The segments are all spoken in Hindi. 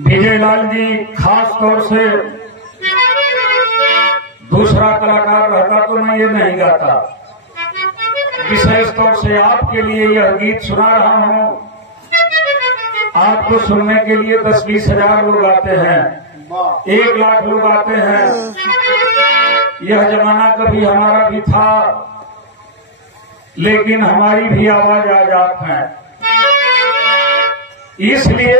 विजय लाल जी खास तौर से दूसरा कलाकार रहता तो मैं ये नहीं गाता। विशेष तौर से आपके लिए यह गीत सुना रहा हूँ। आपको सुनने के लिए 10-20 हजार लोग आते हैं, 1 लाख लोग आते हैं। यह जमाना कभी हमारा भी था, लेकिन हमारी भी आवाज आ जात है। इसलिए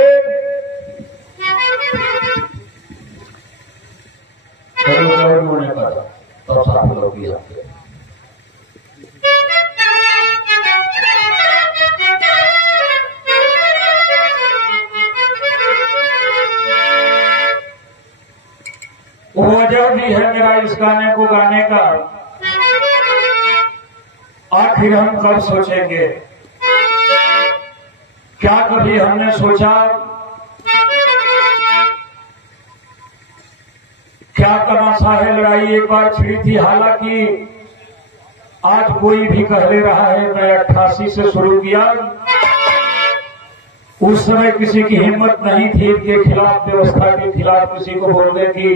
होने पर तो साफ लोग भी आते हैं। वजह भी है मेरा इस गाने को गाने का। आखिर हम कब सोचेंगे? क्या कभी हमने सोचा? क्या तमाशा है? लड़ाई एक बार छिड़ी थी। हालांकि आज कोई भी कह ले रहा है मैं 88 से शुरू किया। उस समय किसी की हिम्मत नहीं थी इनके खिलाफ, व्यवस्था के खिलाफ किसी को बोलने की,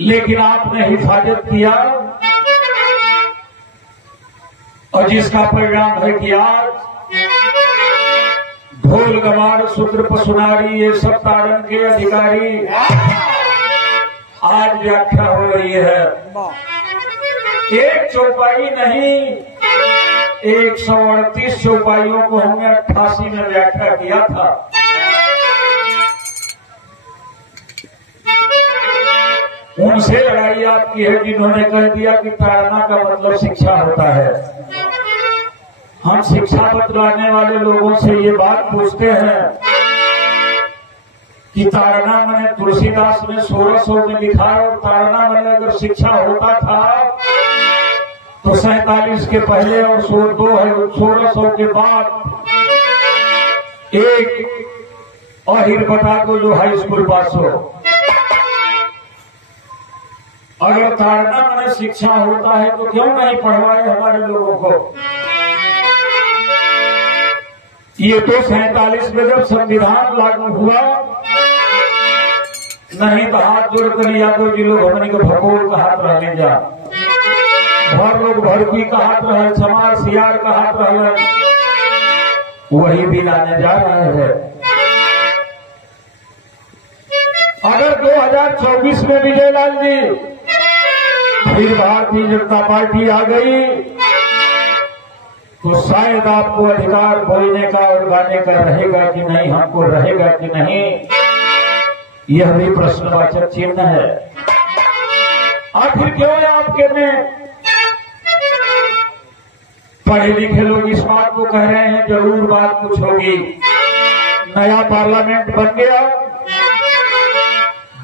लेकिन आपने हिफाजत किया और जिसका परिणाम है कि आज ढोल गमार सूत्र पसुनारी ये सब तारण के अधिकारी आज व्याख्या हो रही है। एक चौपाई नहीं, 138 चौपाइयों को हमने 88 में व्याख्या किया था। उनसे लड़ाई आपकी है जिन्होंने कह दिया कि ताड़ना का मतलब शिक्षा होता है। हम शिक्षा बतलाने वाले लोगों से ये बात पूछते हैं कि ताड़ना मैंने तुलसीदास ने 1600 में लिखा और ताड़ना मैंने अगर शिक्षा होता था तो 47 के पहले और 1600 के बाद एक अहिर बता दो जो हाई स्कूल पास हो। अगर ताड़ना मैंने शिक्षा होता है तो क्यों नहीं पढ़वाए हमारे लोगों को? ये तो 47 में जब संविधान लागू हुआ, नहीं तो हाथ जोड़ कर यादव जी लोग हमने को भगोल का हाथ रहने जा, भर लोग भड़की का हाथ रहे, समार सियार का हाथ रहे, वही भी लाने जा रहे हैं। अगर 2024 में विजय लाल जी फिर भारतीय जनता पार्टी आ गई तो शायद आपको अधिकार बोलने का और गाने का रहेगा कि नहीं, हमको रहेगा कि नहीं, यह भी प्रश्नवाचक चिन्ह है। आखिर क्यों आपके में पढ़े लिखे लोग इस बात को कह रहे हैं जरूर बात कुछ होगी। नया पार्लियामेंट बन गया,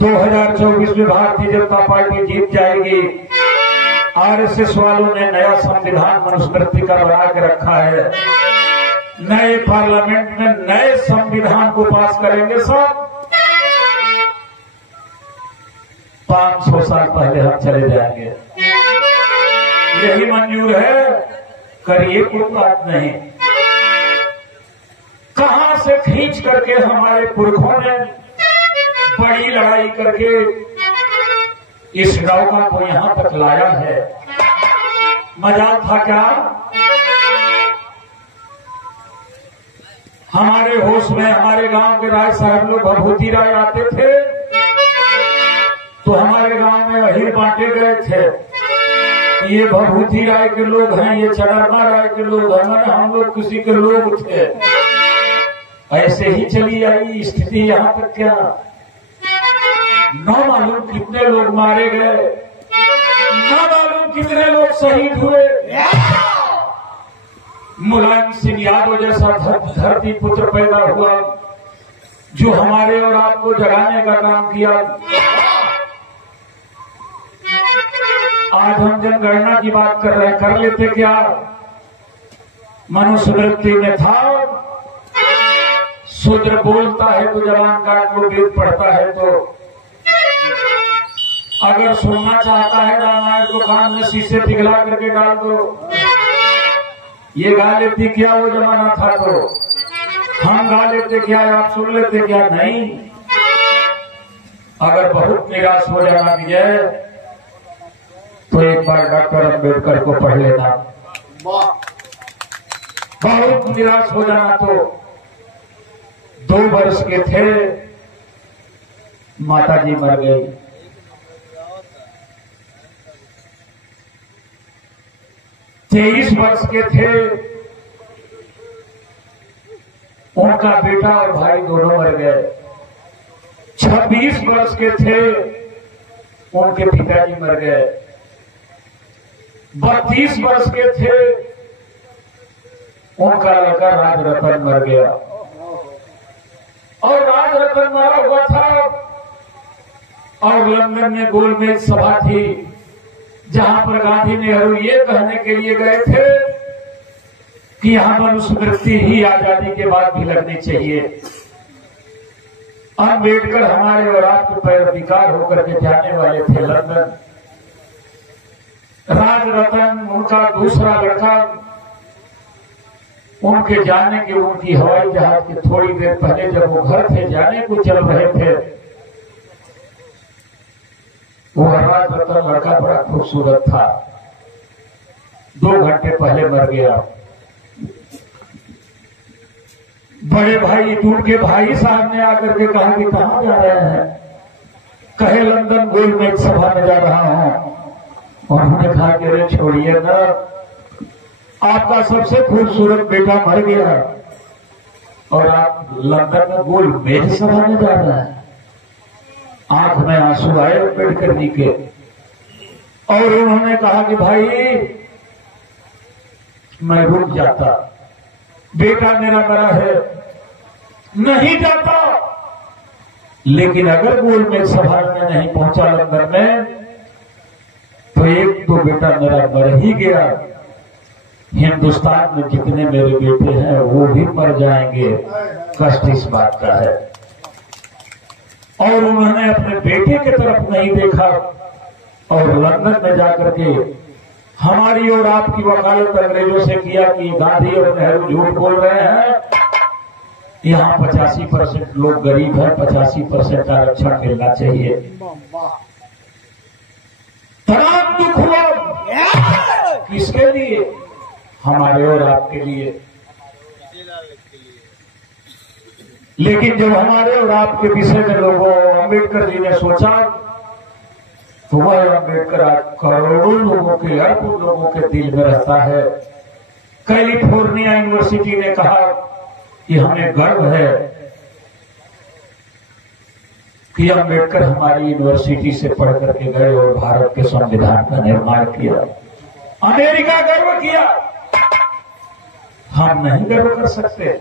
2024 में भारतीय जनता पार्टी जीत जाएगी। आरएसएस वालों ने नया संविधान मनुस्मृति का बना के रखा है। नए पार्लियामेंट में नए संविधान को पास करेंगे सब। 500 साल पहले हम चले जाएंगे, यही मंजूर है, करिए कोई बात नहीं। कहां से खींच करके हमारे पुरखों ने बड़ी लड़ाई करके इस नौका को यहां तक लाया है। मजाक था क्या? हमारे होश में हमारे गांव के राय साहब लोग भभूति राय आते थे तो हमारे गांव में अहिर बांटे गए थे। ये भभूति राय के लोग हैं, ये चडरमा राय के लोग हैं, हम लोग किसी के लोग थे। ऐसे ही चली आई स्थिति यहां तक। क्या न मालूम कितने लोग मारे गए, न मालूम कितने लोग शहीद हुए। मुलायम सिंह यादव जैसा धरती पुत्र पैदा हुआ जो हमारे और आपको जगाने का काम किया। आज हम जनगणना की बात कर रहे हैं, कर लेते क्या? मनुस्मृति में था शूद्र बोलता है तो जवान काट लो, वेद पढ़ता है तो। अगर सुनना चाहता है रामायण को कान में शीशे पिघला करके डाल दो। ये गा लेती क्या वो जमाना था तो। हम गा लेते क्या, आप सुन लेते क्या? नहीं। अगर बहुत निराश हो जाना विजय, तो एक बार डॉक्टर अम्बेडकर को पढ़ लेना। बहुत निराश हो जाना तो 2 वर्ष के थे, माता जी मर गई। 23 वर्ष के थे, उनका बेटा और भाई दोनों मर गए। 26 वर्ष के थे, उनके पिताजी मर गए। 32 वर्ष के थे, उनका लड़का राजरतन मर गया। और राजरतन मरा हुआ था, और लंदन में गोलमेज सभा थी, जहां पर गांधी नेहरू ये कहने के लिए गए थे कि यहां मनुस्मृति ही आजादी के बाद भी लगनी चाहिए। अम्बेडकर हमारे और आपके पैरोकार होकर के जाने वाले थे लंदन। राजरतन उनका दूसरा लड़का, उनके जाने के, उनकी हवाई जहाज के थोड़ी देर पहले जब वो घर थे जाने को चल रहे थे, वो राजरतन लड़का बड़ा खूबसूरत था, 2 घंटे पहले मर गया। बड़े भाई, दूर के भाई साहब ने आकर के कहा कि कहां जा रहे हैं? कहे लंदन गोलमेज सभा में जा रहा हूं। और उन्होंने कहा कि अरे छोड़िए ना, आपका सबसे खूबसूरत बेटा मर गया और आप लंदन में गोलमेज सभा में जा रहे हैं। आंख में आंसू आए अम्बेडकर जी के, और उन्होंने कहा कि भाई मैं रुक जाता, बेटा मेरा मरा है, नहीं जाता, लेकिन अगर गोलमेज सभा में नहीं पहुंचा लंदन में, तो 1-2 बेटा मेरा मर ही गया। हिंदुस्तान में जितने मेरे बेटे हैं वो भी मर जाएंगे, कष्ट इस बात का है। और उन्होंने अपने बेटे की तरफ नहीं देखा, और लंदन में जाकर के हमारी और आपकी वकालत अंग्रेजों से किया कि गांधी और नेहरू झूठ बोल रहे हैं, यहाँ 85% लोग गरीब हैं, 85% आरक्षण मिलना चाहिए। तमाम दुख हुआ, किसके लिए? हमारे और आपके लिए। लेकिन जब हमारे और आपके विषय में लोगों, अम्बेडकर जी ने सोचा, तो वह अम्बेडकर आज करोड़ों लोगों के, अरबों लोगों के दिल में रहता है। कैलिफोर्निया यूनिवर्सिटी ने कहा कि हमें गर्व है कि अम्बेडकर हमारी यूनिवर्सिटी से पढ़ करके गए और भारत के संविधान का निर्माण किया। अमेरिका गर्व किया, हम नहीं गर्व कर सकते।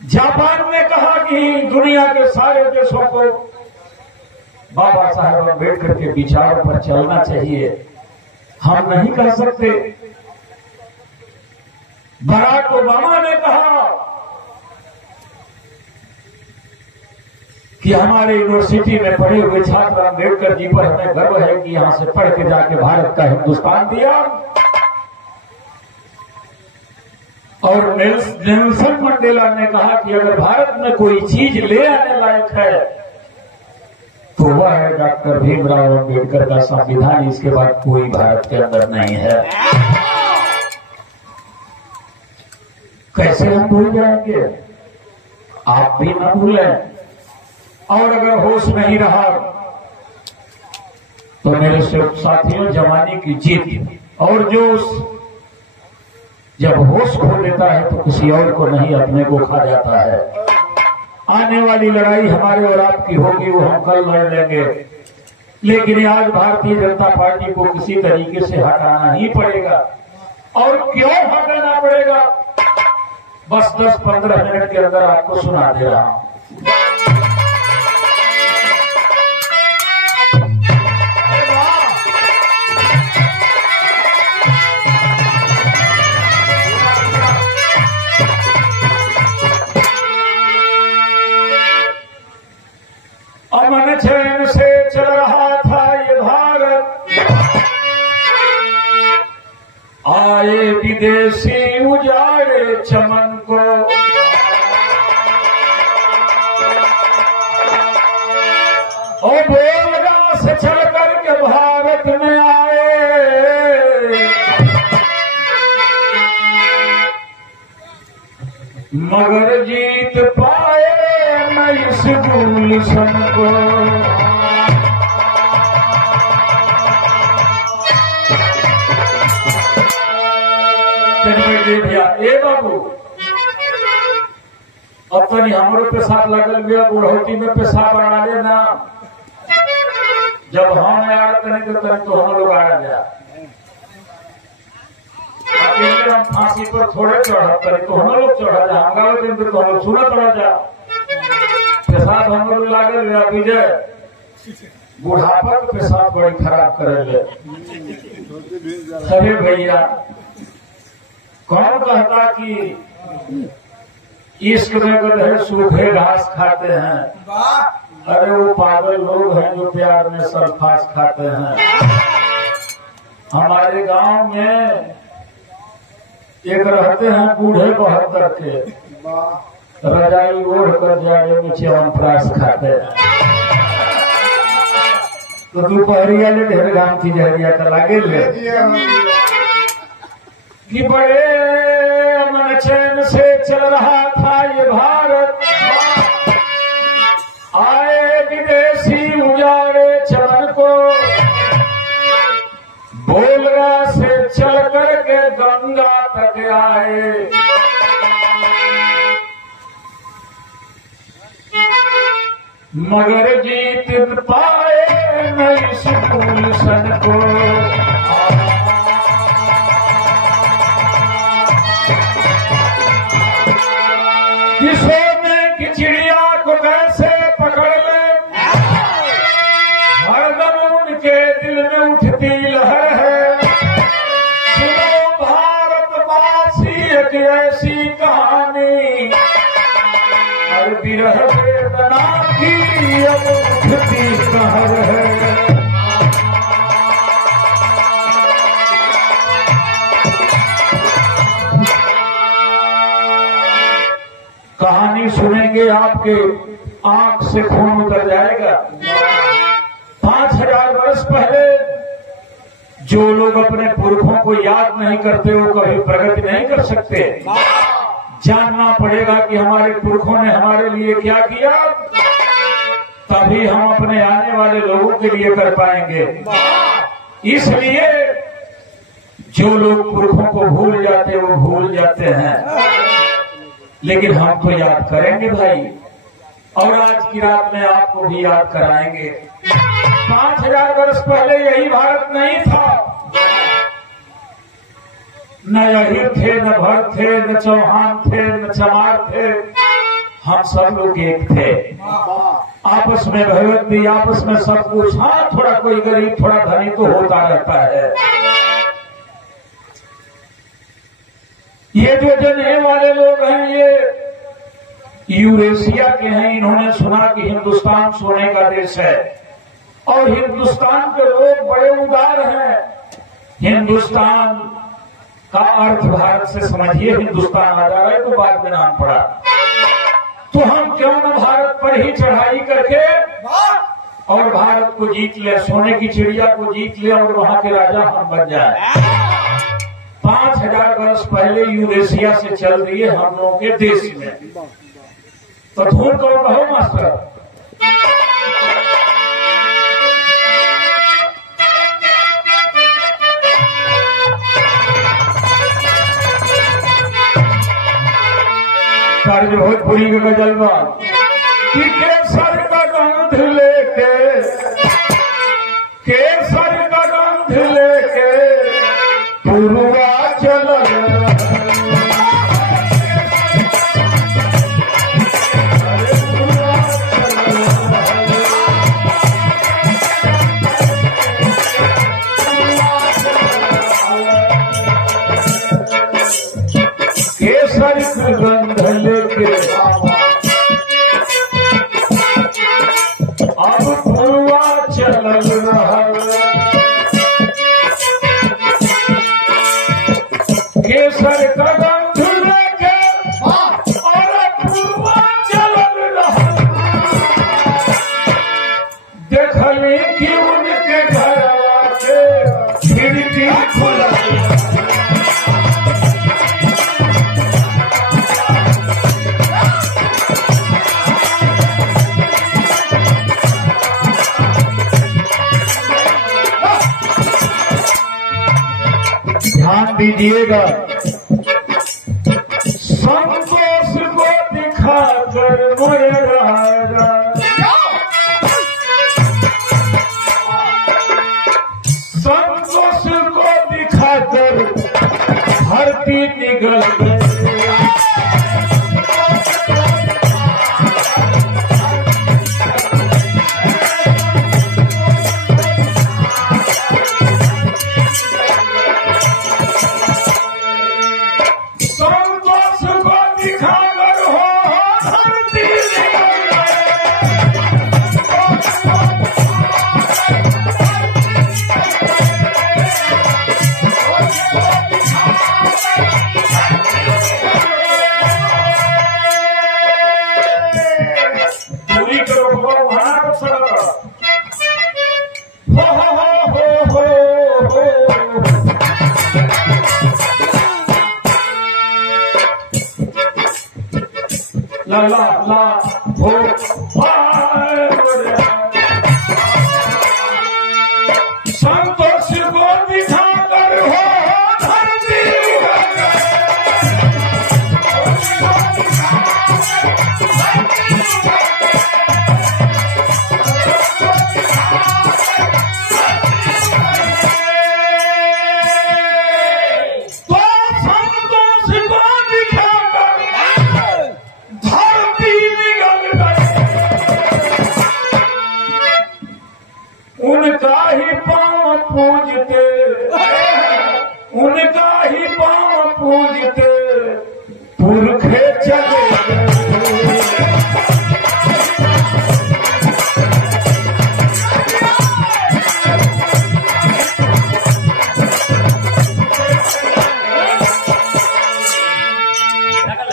जापान ने कहा कि दुनिया के सारे देशों को बाबा साहेब अम्बेडकर के विचारों पर चलना चाहिए, हम नहीं कह सकते। बराक ओबामा ने कहा कि हमारे यूनिवर्सिटी में पढ़े हुए छात्र अम्बेडकर जी पर हमें गर्व है कि यहां से पढ़ के जाके भारत का हिंदुस्तान दिया। और नेल्सन मंडेला ने कहा कि अगर भारत में कोई चीज ले आने लायक है तो वह है डॉक्टर भीमराव अम्बेडकर का संविधान, इसके बाद कोई भारत के अंदर नहीं है। कैसे हम भूल जाएंगे? आप भी ना भूलें। और अगर होश नहीं रहा तो मेरे साथियों, जवानी की जीत और जोश जब होश खो लेता है तो किसी और को नहीं, अपने को खा जाता है। आने वाली लड़ाई हमारे और आपकी होगी, वो हम कल लड़ लेंगे, लेकिन आज भारतीय जनता पार्टी को किसी तरीके से हटाना ही पड़ेगा। और क्यों हटाना पड़ेगा, बस 10-15 मिनट के अंदर आपको सुना दे रहा हूं। अमन चैन से चल रहा था ये भारत, आए विदेशी उजाड़े चमन को। बोलगा से चल करके भारत में आए, मगर जीत पाए न इस गुलशन को। भैया ए बाबू, अब तो नहीं हमरो पेशाब लगल गया, बुढ़ौती में पेशाब बना लेना। जब हम आया तनी तो हम लोग आया गया, अकेले हम फांसी पर थोड़े चढ़ा करे तो हम लोग चढ़ा जा, हम गाँव दिन तो हम लोग सुना चढ़ा जा। पेशाब हम लोग लागल गया विजय, बुढ़ापा को पेशाब बड़ी खराब करेंगे। अरे भैया, कौन कहता कि इश्क में गधे सूखे घास खाते हैं? अरे वो पागल लोग हैं जो प्यार में सल्फास खाते हैं। हमारे गांव में एक रहते हैं बूढ़े 72 के, रजाई ओढ़ कर जाए में च्यवनप्राश खाते हैं। तो दोपहरिया ले ढेर गांव की जहरिया का लागे ले कि बड़े अमन चैन से चल रहा था ये भारत, आए विदेशी उजाड़े चमन को, बोलगा से चल करके गंगा तक आए, मगर जीत पाए न इस गुलशन को। सोने की चिड़िया को कैसे पकड़ ले, हरदम उनके दिल में उठती लहर है। सुनो भारतवासी एक ऐसी कहानी, हर बिरह वेदना की अब उठती लहर है। कहानी सुनेंगे आपके आंख से खून उतर जाएगा। 5000 वर्ष पहले जो लोग अपने पुरखों को याद नहीं करते वो कभी प्रगति नहीं कर सकते। जानना पड़ेगा कि हमारे पुरखों ने हमारे लिए क्या किया, तभी हम अपने आने वाले लोगों के लिए कर पाएंगे। इसलिए जो लोग पुरखों को भूल जाते वो भूल जाते हैं, लेकिन हम तो याद करेंगे भाई, और आज की रात में आपको भी याद कराएंगे। 5000 वर्ष पहले यही भारत नहीं था, न अहिर थे, न भर थे, न चौहान थे, न चमार थे, हम सब लोग एक थे। आपस में भगवती, आपस में सब कुछ। हाँ, थोड़ा कोई गरीब थोड़ा धनी तो होता रहता है। ये जो जन्हे वाले लोग हैं ये यूरेशिया के हैं। इन्होंने सुना कि हिंदुस्तान सोने का देश है और हिंदुस्तान के लोग बड़े उदार हैं। हिंदुस्तान का अर्थ भारत से समझिए, हिंदुस्तान आ जा रहा है तो बाद में नाम पड़ा। तो हम क्यों न भारत पर ही चढ़ाई करके और भारत को जीत ले, सोने की चिड़िया को जीत ले और वहां के राजा हम बन जाए। 5000 वर्ष पहले यूरेशिया से चल रही है हम लोगों के देश में। तो धूल कौन कहो मास्टर? कार्य भोजपुरी के गजलवा कि केसर का गंध लेके, केसर का गंध लेके पुरवा चल केसर गंध लेके अब पुरवा चल रहा, केसर का गंध लेके और पुरवा चल रहा। देख कीजिएगा। संतोष को दिखाकर मोरे राजा, संतोष को दिखाकर धरती निगल गए। ला ला ला हो संतोष को दिखाकर हो धरती उनका ही पाँव पूजते, उनका ही पाँव पूजते पुरखे चले गए।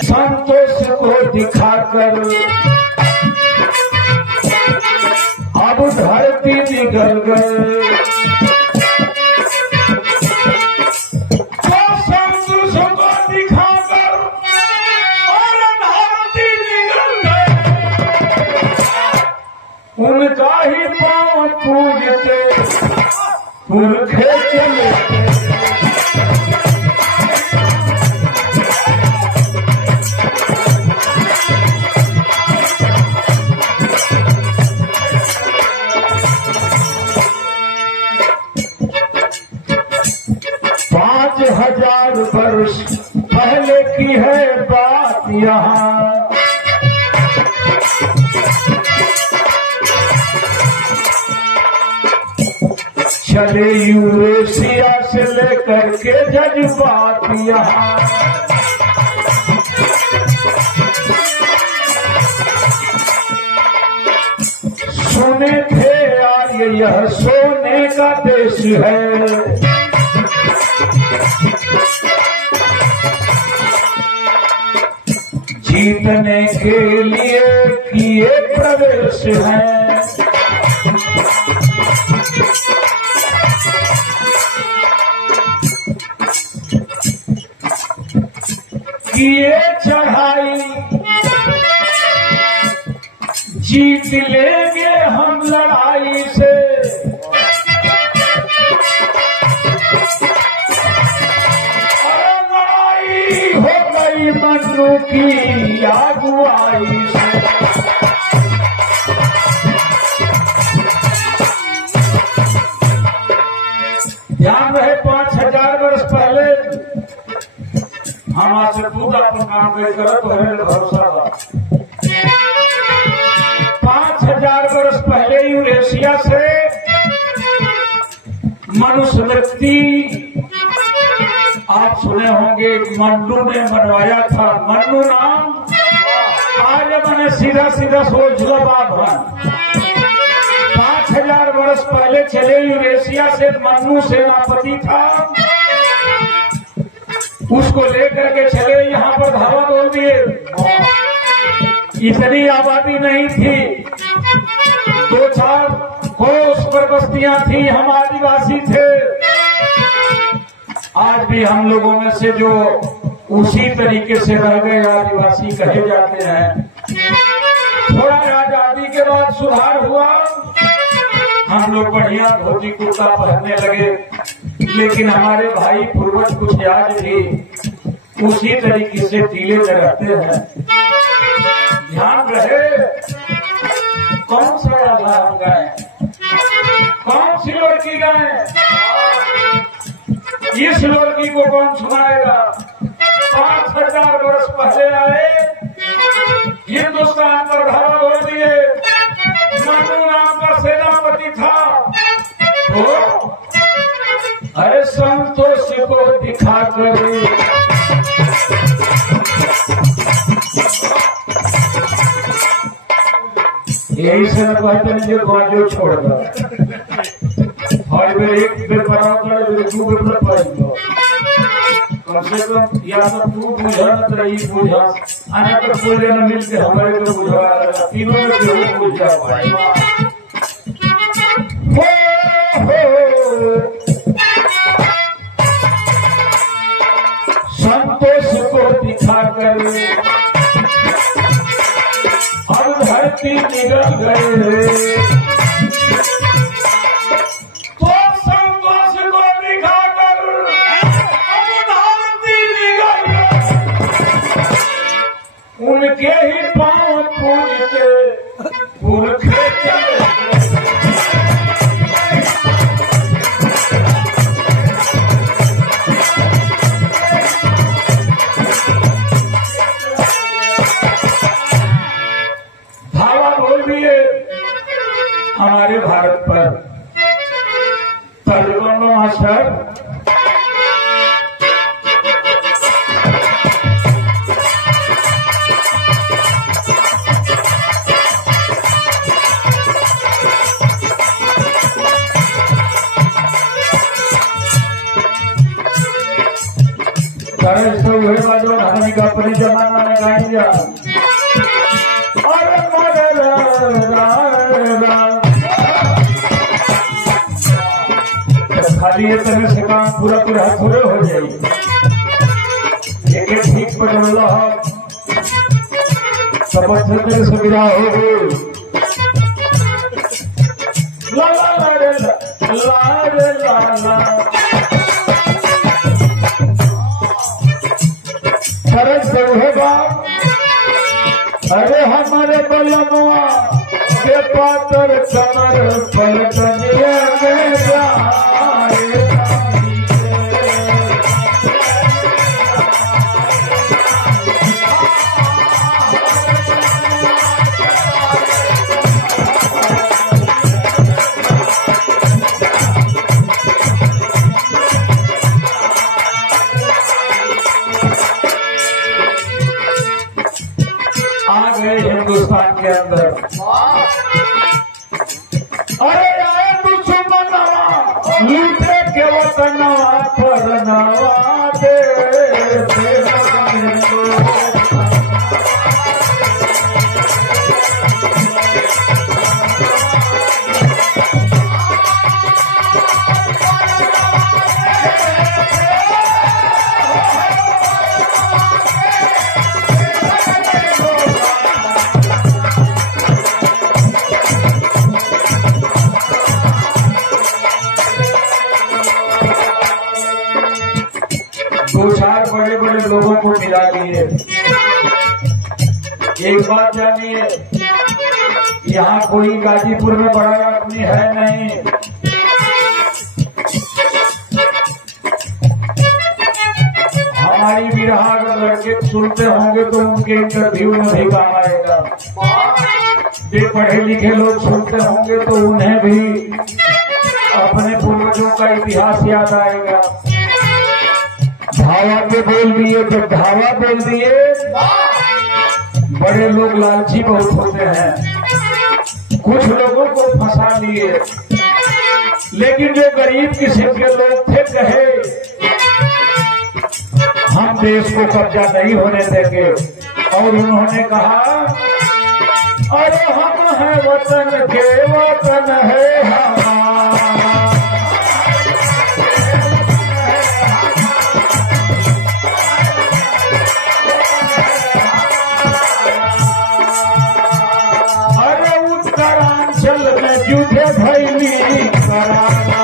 संतोष को दिखाकर अब धरती निगल गए। तो संतोष को दिखाकर और धरती निगल गए। उनका ही पाँव पूजते पुरखे चले गए। 5000 वर्ष पहले की है बात यहाँ। चले यूरेशिया से लेकर के जज्बात यहाँ। सुने थे आर्य यह सोने का देश है। जीतने के लिए किए प्रवेश हैं। किए चढ़ाई जीत लेंगे हम लड़ाई से। लड़ाई हो गई मन्नू की अगुवाई से। ध्यान रहे 5000 वर्ष पहले हम आज से पूरा अपन काम कर भरोसा था। 5000 वर्ष पहले यूरेशिया से मनुष्य व्यक्ति आप सुने होंगे मन्नू ने बनवाया था। मन्नू नाम आज मैंने सीधा सीधा सोच लो बात। 5000 वर्ष पहले चले यूरेशिया से मन्नू सेनापति था। उसको लेकर के चले यहाँ पर धावा बोल दिए। इतनी आबादी नहीं थी, 2-4 कोस पर बस्तियां थी, हम आदिवासी थे। आज भी हम लोगों में से जो उसी तरीके से रह गए आदिवासी कहे जाते हैं। थोड़ा आजादी के बाद सुधार हुआ, हम लोग बढ़िया धोती कुर्ता पहनने लगे। लेकिन हमारे भाई पूर्वज कुछ आज भी उसी तरीके से टीले लगाते हैं। ध्यान रहे, कौन सा राधा हम गाए, कौन सी लड़की गाए, इस लड़की को कौन सुनाएगा। 5000 वर्ष पहले आए, हिंदुस्तान पर धावा हो दिए, मनु नाम का सेनापति था, तो अरे संतोष को दिखा कर यही से कहते हैं जो बाजो छोड़ दो, हर बेर एक बेर बनाओ तो दू बेर पड़ दो, कम से कम या तो तू बुझा न तो ये बुझा, आने तो कोई न मिल के हमारे को बुझा, तीनों में जो बुझा पाए। संतोष को दिखा कर अब धरती निगल गए, तो संतोष को दिखा कर अब धरती निगल गए। उनके ही पांव पूजते पुरखे चले, हमारे भारत पर तर्जुमा मास्टर तरह से हुए बाजो हमारी का अपनी जमाना में गाई जा खाली ये तरह से काम पूरा पूरे हो जाए। एक ठीक पर सब अच्छे सुविधा हो सरस से होगा। अरे हमारे बलनुआ के पातर कमर पलटनिया में जाए, आ गए हिंदुस्तान के अंदर। अरे आए दुश्मनवा लूटे के वतनवा पर नवा दे, दो चार बड़े बड़े लोगों को मिला दिए। एक बात जानिए, यहाँ कोई गाजीपुर में बड़ा आदमी है नहीं। हमारी विरहा अगर लड़के सुनते होंगे तो उनके इंटरव्यू में भी काम आएगा। जो पढ़े लिखे लोग सुनते होंगे तो उन्हें भी अपने पूर्वजों का इतिहास याद आएगा। धावा के बोल दिए तो धावा बोल दिए। बड़े लोग लालची बहुत होते हैं, कुछ लोगों को फंसा लिए, लेकिन जो गरीब किस्म के लोग थे कहे हम देश को कब्जा नहीं होने देंगे, और उन्होंने कहा अरे हम हैं वतन के, वतन है हमारा। अरे उत्तरांचल में युद्ध भैली कराना,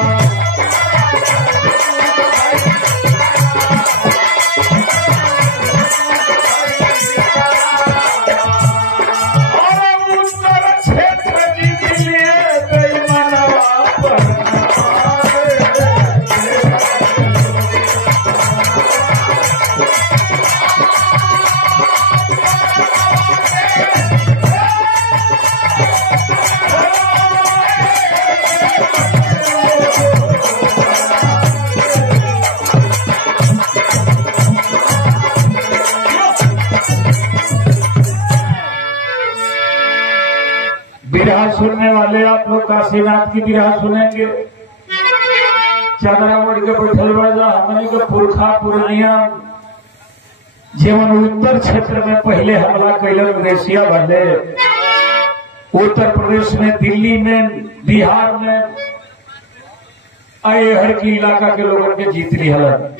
बिरहा सुनने वाले आप लोग काशीनाथ की बिरहा सुनेंगे। चादरा ओढ़ के बैठल बजा हमने के पुरखा पुरनिया जीवन उत्तर क्षेत्र में पहले हमला कैलन ग्रेसिया वाले, उत्तर प्रदेश में, दिल्ली में, बिहार में, हर की इलाका के लोगों के जीत ली हलन।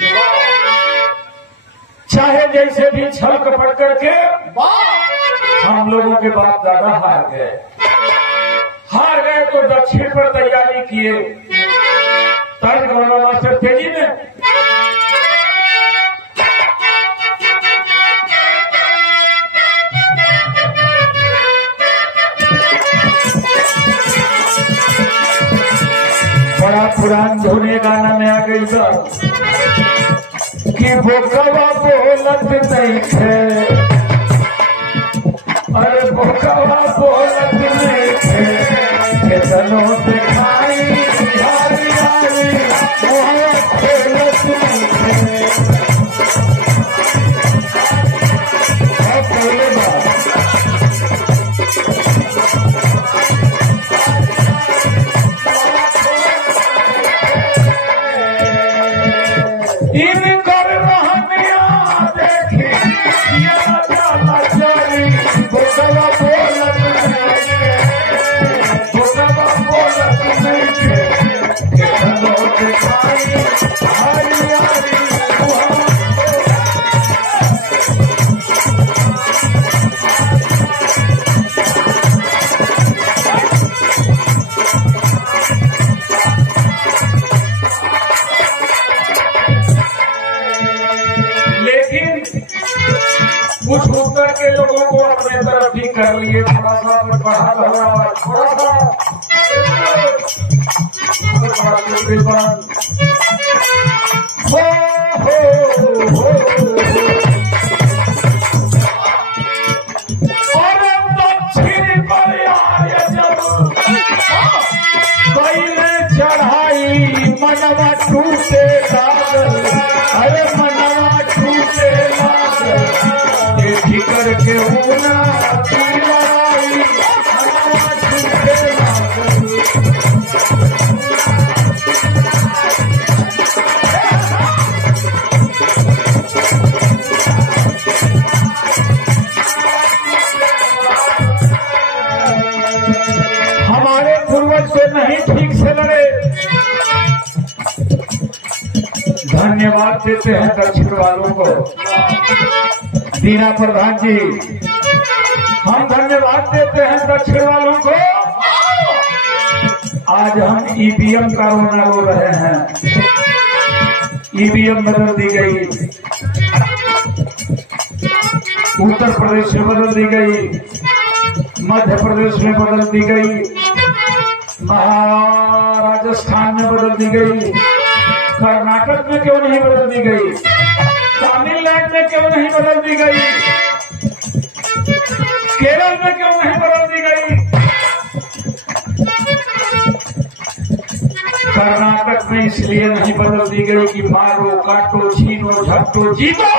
चाहे जैसे भी छल कपट करके हम लोगों के बाप दादा हार गए तो दक्षिण पर तैयारी किए। तर्ज गौरव मास्टर तेजी में बड़ा पुरान धुने गाना में आ गई कि बोकवा बोलत नहीं थे, अरे बोकवा बोलत नहीं थे, कितनों दिखाई यारी यारी मोहब्बत खेलत नहीं थे। कुछ उत्तर के लोगों को अपने तरफ ही कर लिए, थोड़ा सा बढ़ा थोड़ा सा और दक्षिण पर आए जब पहले चढ़ाई मनवा टूटे लागल, अरे मनवा टूटे लागल करके होना की लड़ाई हमारे पूर्वज से नहीं ठीक से लड़े। धन्यवाद देते हैं दक्षिण वालों को। दीना प्रधान जी, हम धन्यवाद देते हैं दक्षिण वालों को। आज हम ईवीएम का रोना रो रहे हैं। ईवीएम बदल दी गई, उत्तर प्रदेश में बदल दी गई, मध्य प्रदेश में बदल दी गई, राजस्थान में बदल दी गई, कर्नाटक में क्यों नहीं बदल दी गई, तमिलनाडु में क्यों नहीं बदल दी गई, केरल में क्यों नहीं बदल दी गई। कर्नाटक में इसलिए नहीं बदल दी गई कि मारो काटो छीनो झपटो जीतो।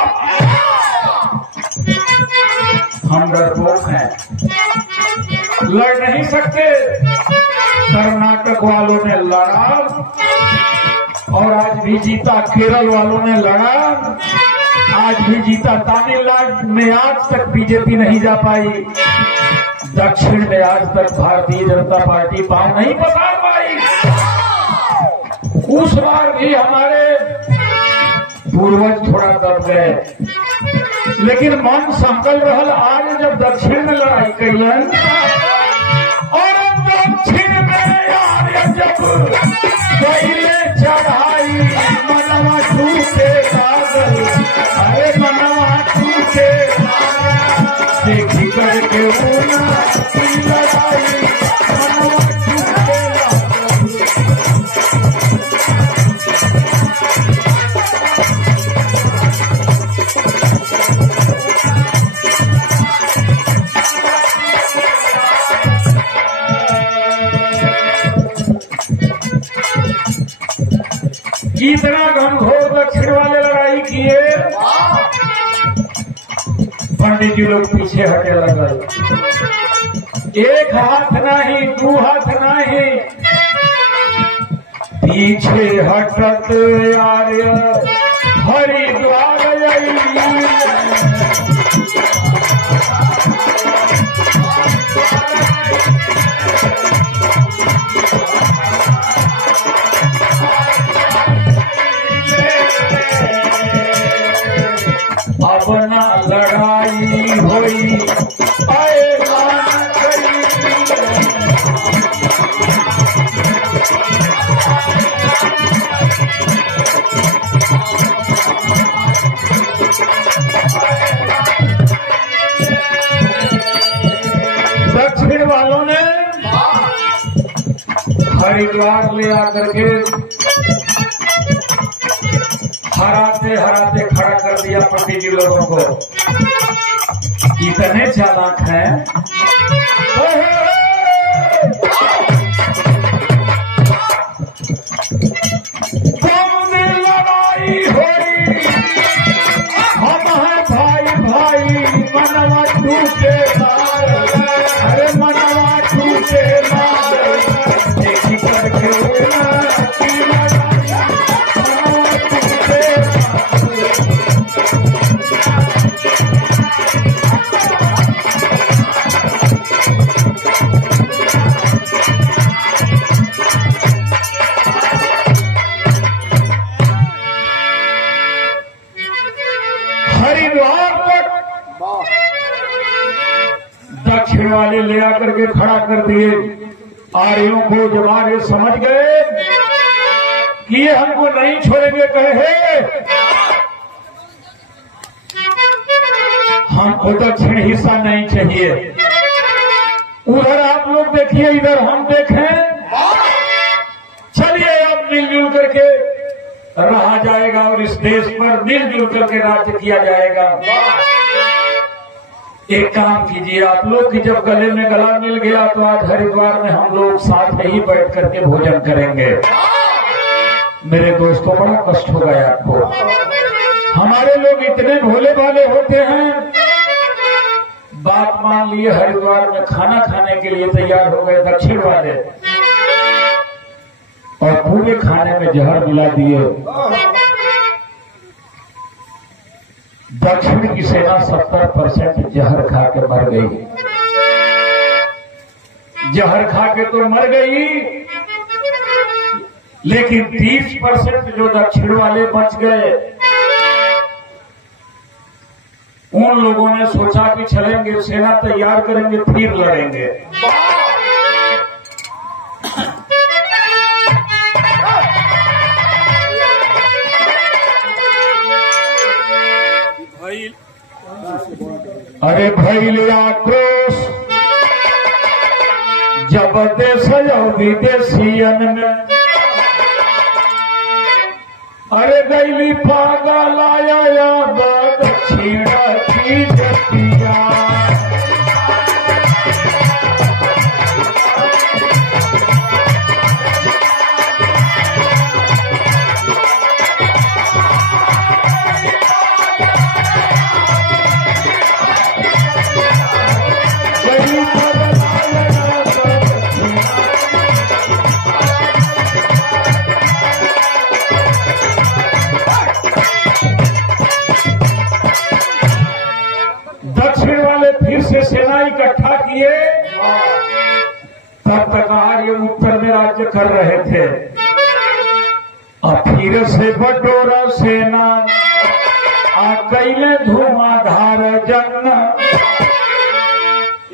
हम डरपोक हैं, लड़ नहीं सकते। कर्नाटक वालों ने लड़ा और आज भी जीता, केरल वालों ने लड़ा आज भी जीता, तमिलनाडु में आज तक बीजेपी नहीं जा पाई, दक्षिण में आज तक भारतीय जनता पार्टी पांव नहीं पसार पाई। उस बार भी हमारे पूर्वज थोड़ा दब गए, लेकिन मन संकल्प रहल। आज जब दक्षिण में लड़ाई कैलन और दक्षिण में यार जब पहले चढ़ाई मनवा टूटे लागल, अरे मनवा टूटे देखी करके होना की लड़ाई मनवा टूटे कितना घनघोर दक्षिण वाले लड़ाई किए, पंडित जी लोग पीछे हटे लगल। एक हाथ नहीं, दू हाथ नहीं, पीछे हटत आर्य हरिद्वार अब ना लड़ाई होई ऐलान करी। दक्षिण वालों ने हरिद्वार ले आकर के हराते हराते खड़ा कर दिया पंडित जी लोगों को। इतने चालाक हैं। कौन लड़ाई हुई, हम हैं भाई भाई, मनवा टूटे मार, अरे मनवा टूटे मार, देखी करके दक्षिण वाले ले आकर के खड़ा कर दिए। आर्यों को जब आर्य समझ गए कि ये हमको नहीं छोड़ेंगे, कहे हमको दक्षिण हिस्सा नहीं चाहिए। उधर आप लोग देखिए, इधर हम देखें, चलिए अब मिलजुल करके रहा जाएगा और इस देश पर मिलजुल करके राज्य किया जाएगा। एक काम कीजिए आप लोग कि जब गले में गला मिल गया तो आज हरिद्वार में हम लोग साथ में ही बैठ करके भोजन करेंगे। मेरे दोस्तों, बड़ा कष्ट होगा आपको। हमारे लोग इतने भोले भाले होते हैं, बात मान लिए हरिद्वार में खाना खाने के लिए तैयार हो गए दक्षिण वाले और पूरे खाने में जहर मिला दिए। दक्षिण की सेना 70% जहर खा के मर गई। जहर खा के तो मर गई, लेकिन 30% जो दक्षिण वाले बच गए, उन लोगों ने सोचा कि चलेंगे, सेना तैयार करेंगे, फिर लड़ेंगे। अरे भैल आक्रोश जब देश विदेशियन में, अरे गैली पागल आया दक्षिण की जतिया। दक्षिण वाले फिर से सेना इकट्ठा किए। तब तक आर्य उत्तर में राज्य कर रहे थे, और फिर से बटोरा सेना आ कैले धुआंधार जंग।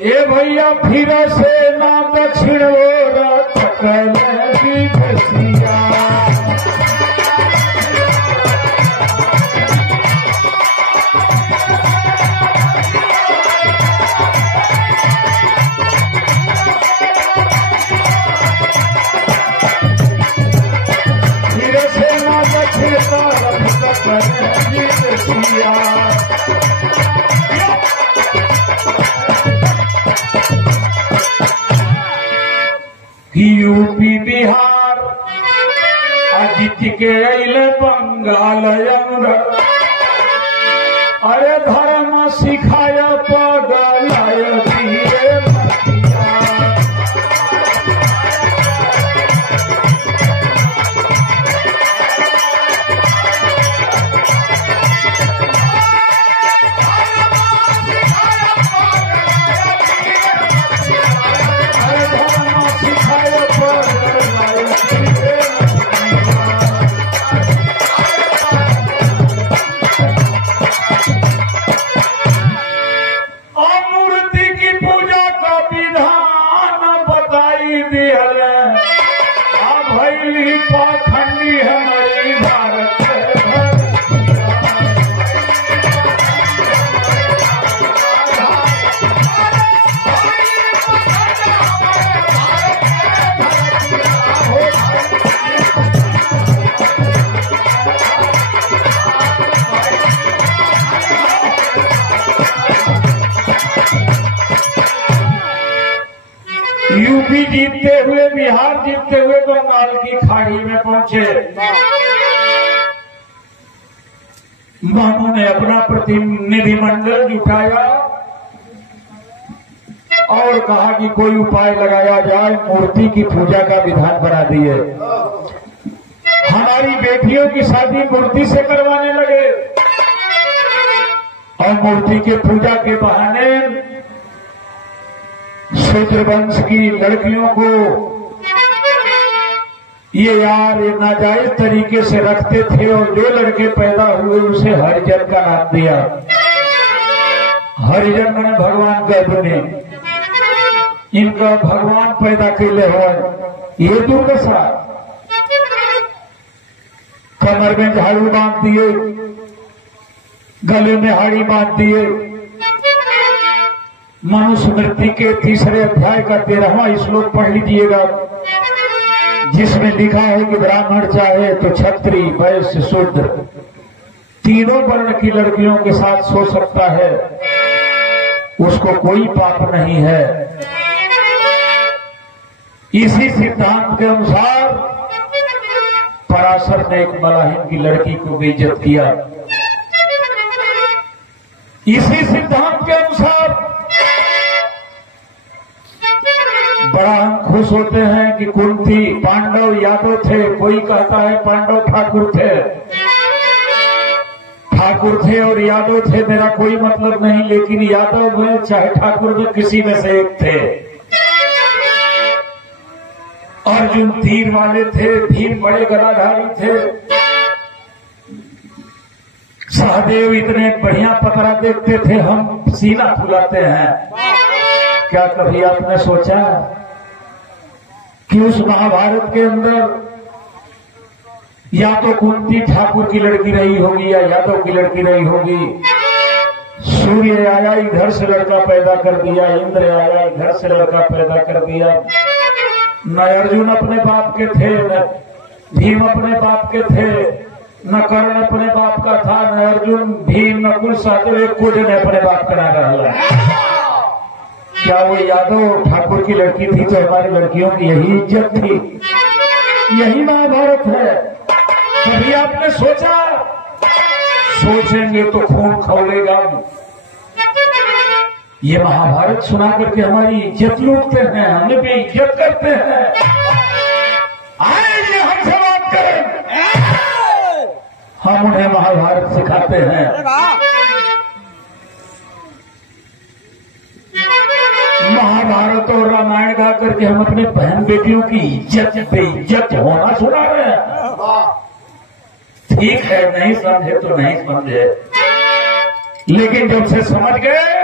ए भैया फिर सेना दक्षिण ओर कैले विदेशिया। यूपी बिहार अजित के अले बंगाल अंग, अरे धर्म सिखाया पगलाय धीरे मतिया। यूपी जीतते हुए, बिहार जीतते हुए बंगाल की खाड़ी में पहुंचे। मानू ने अपना प्रतिनिधिमंडल जुटाया और कहा कि कोई उपाय लगाया जाए, मूर्ति की पूजा का विधान बना दिए। हमारी बेटियों की शादी मूर्ति से करवाने लगे और मूर्ति के पूजा के बहाने शूद्र वंश की लड़कियों को ये नाजायज तरीके से रखते थे और जो लड़के पैदा हुए उसे हरिजन का नाम दिया। हरिजन मैंने भगवान कह बने, इनका भगवान पैदा कैले हो। ये दुर्दशा, कमर में झाड़ू बांध दिए, गले में हाड़ी बांध दिए। मनुस्मृति के 3 अध्याय का 13वां श्लोक पढ़ लीजिएगा, जिसमें लिखा है कि ब्राह्मण चाहे तो क्षत्रिय, वैश्य, शूद्र तीनों वर्ण की लड़कियों के साथ सो सकता है, उसको कोई पाप नहीं है। इसी सिद्धांत के अनुसार पराशर ने एक मलाहिन की लड़की को बेइज्जत किया। इसी सिद्धांत के अनुसार बड़ा हम खुश होते हैं कि कुंती पांडव यादव थे। कोई कहता है पांडव ठाकुर थे। ठाकुर थे और यादव थे, मेरा कोई मतलब नहीं, लेकिन यादव में चाहे ठाकुर में किसी में से एक थे। अर्जुन तीर वाले थे, भीम बड़े गदाधारी थे, सहदेव इतने बढ़िया पतरा देखते थे, हम सीना फुलाते हैं। क्या कभी आपने सोचा कि उस महाभारत के अंदर या तो कुंती ठाकुर की लड़की रही होगी या यादव की लड़की रही होगी। सूर्य आया इधर से लड़का पैदा कर दिया, इंद्र आया इधर से लड़का पैदा कर दिया। न अर्जुन अपने बाप के थे, न भीम अपने बाप के थे, न कर्ण अपने बाप का था, न अर्जुन भीम नकुल सहदेव एक को जन अपने बाप का रहा। क्या वो यादव ठाकुर की लड़की थी तो हमारी लड़कियों की यही इज्जत थी? यही महाभारत है। कभी आपने सोचा? सोचेंगे तो खून खौलेगा। ये महाभारत सुना करके हमारी इज्जत लूटते हैं, हमें भी इज्जत करते हैं। आइए हमसे बात करें, हम उन्हें महाभारत सिखाते हैं। महाभारत और रामायण गा करके हम अपने बहन बेटियों की इज्जत बेइज्जत होना सुना रहे हैं। ठीक है, नहीं समझे तो नहीं समझे, लेकिन जब से समझ गए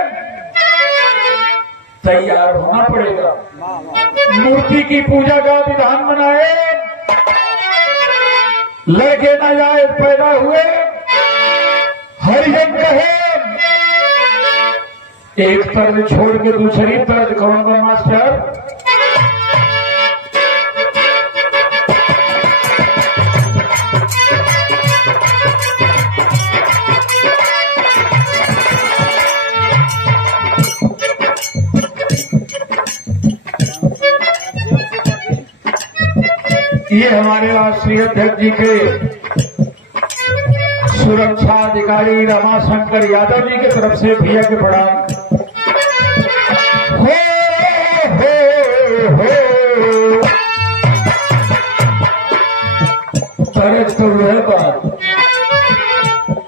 तैयार होना पड़ेगा। मूर्ति की पूजा का विधान बनाए, लड़के नाजायज पैदा हुए, हरिजन कहे, एक तर्ज छोड़ के दूसरी तर्ज कहूंगा मास्टर। ये हमारे राष्ट्रीय अध्यक्ष जी के सुरक्षा अधिकारी रमाशंकर यादव जी की तरफ से भैया के प्रणाम। तरज तो वह बात,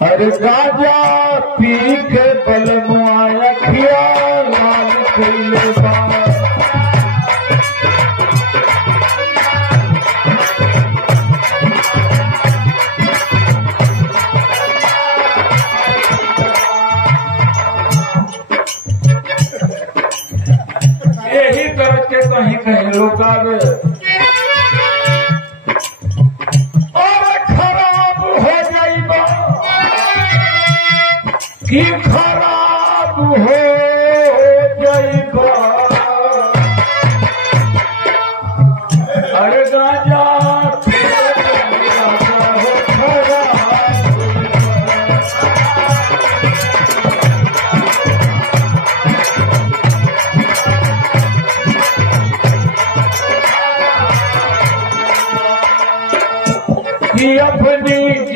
अरे गाजा पी के बल मुआया किया लाल कैले बात। यही तरह के कहीं कहीं लोग और खराब हो जाइबा कि खराब हो जाइबा। अरे गाजा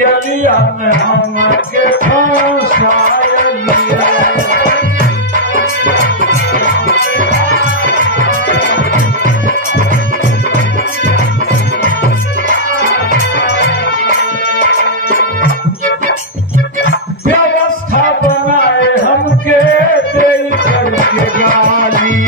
अलिया में हमके फंसाए लिया। व्यवस्था बनाए हमके दे करके गाली।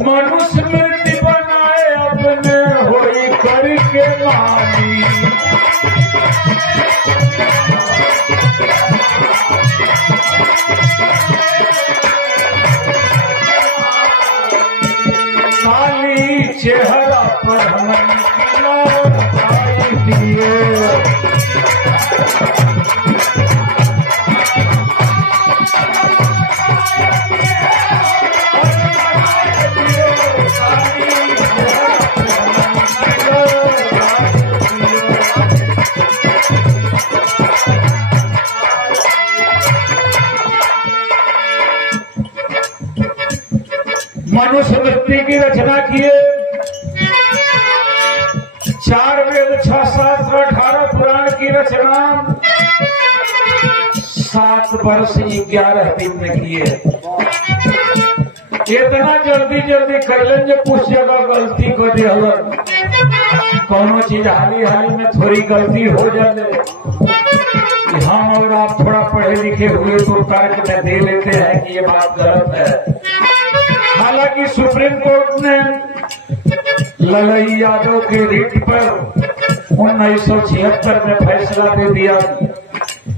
मनुष्य मृत्यु बनाए अपने होई करके मानी। काली चेहरा पर हम दिखाई दिए। मनुष्य मृत्यु की रचना किए। 4 वेद 6 शास्त्र 18 पुराण की रचना 7 वर्ष 11 दिन में किए। इतना जल्दी जल्दी कैलन जो कुछ जगह गलती कर दिया। कोनो चीज हाली हाली में थोड़ी गलती हो जाए। हम और आप थोड़ा पढ़े लिखे हुए तो तर्क में दे लेते हैं कि ये बात गलत है। हालांकि सुप्रीम कोर्ट ने ललई यादव के रिट पर 1976 में फैसला दे दिया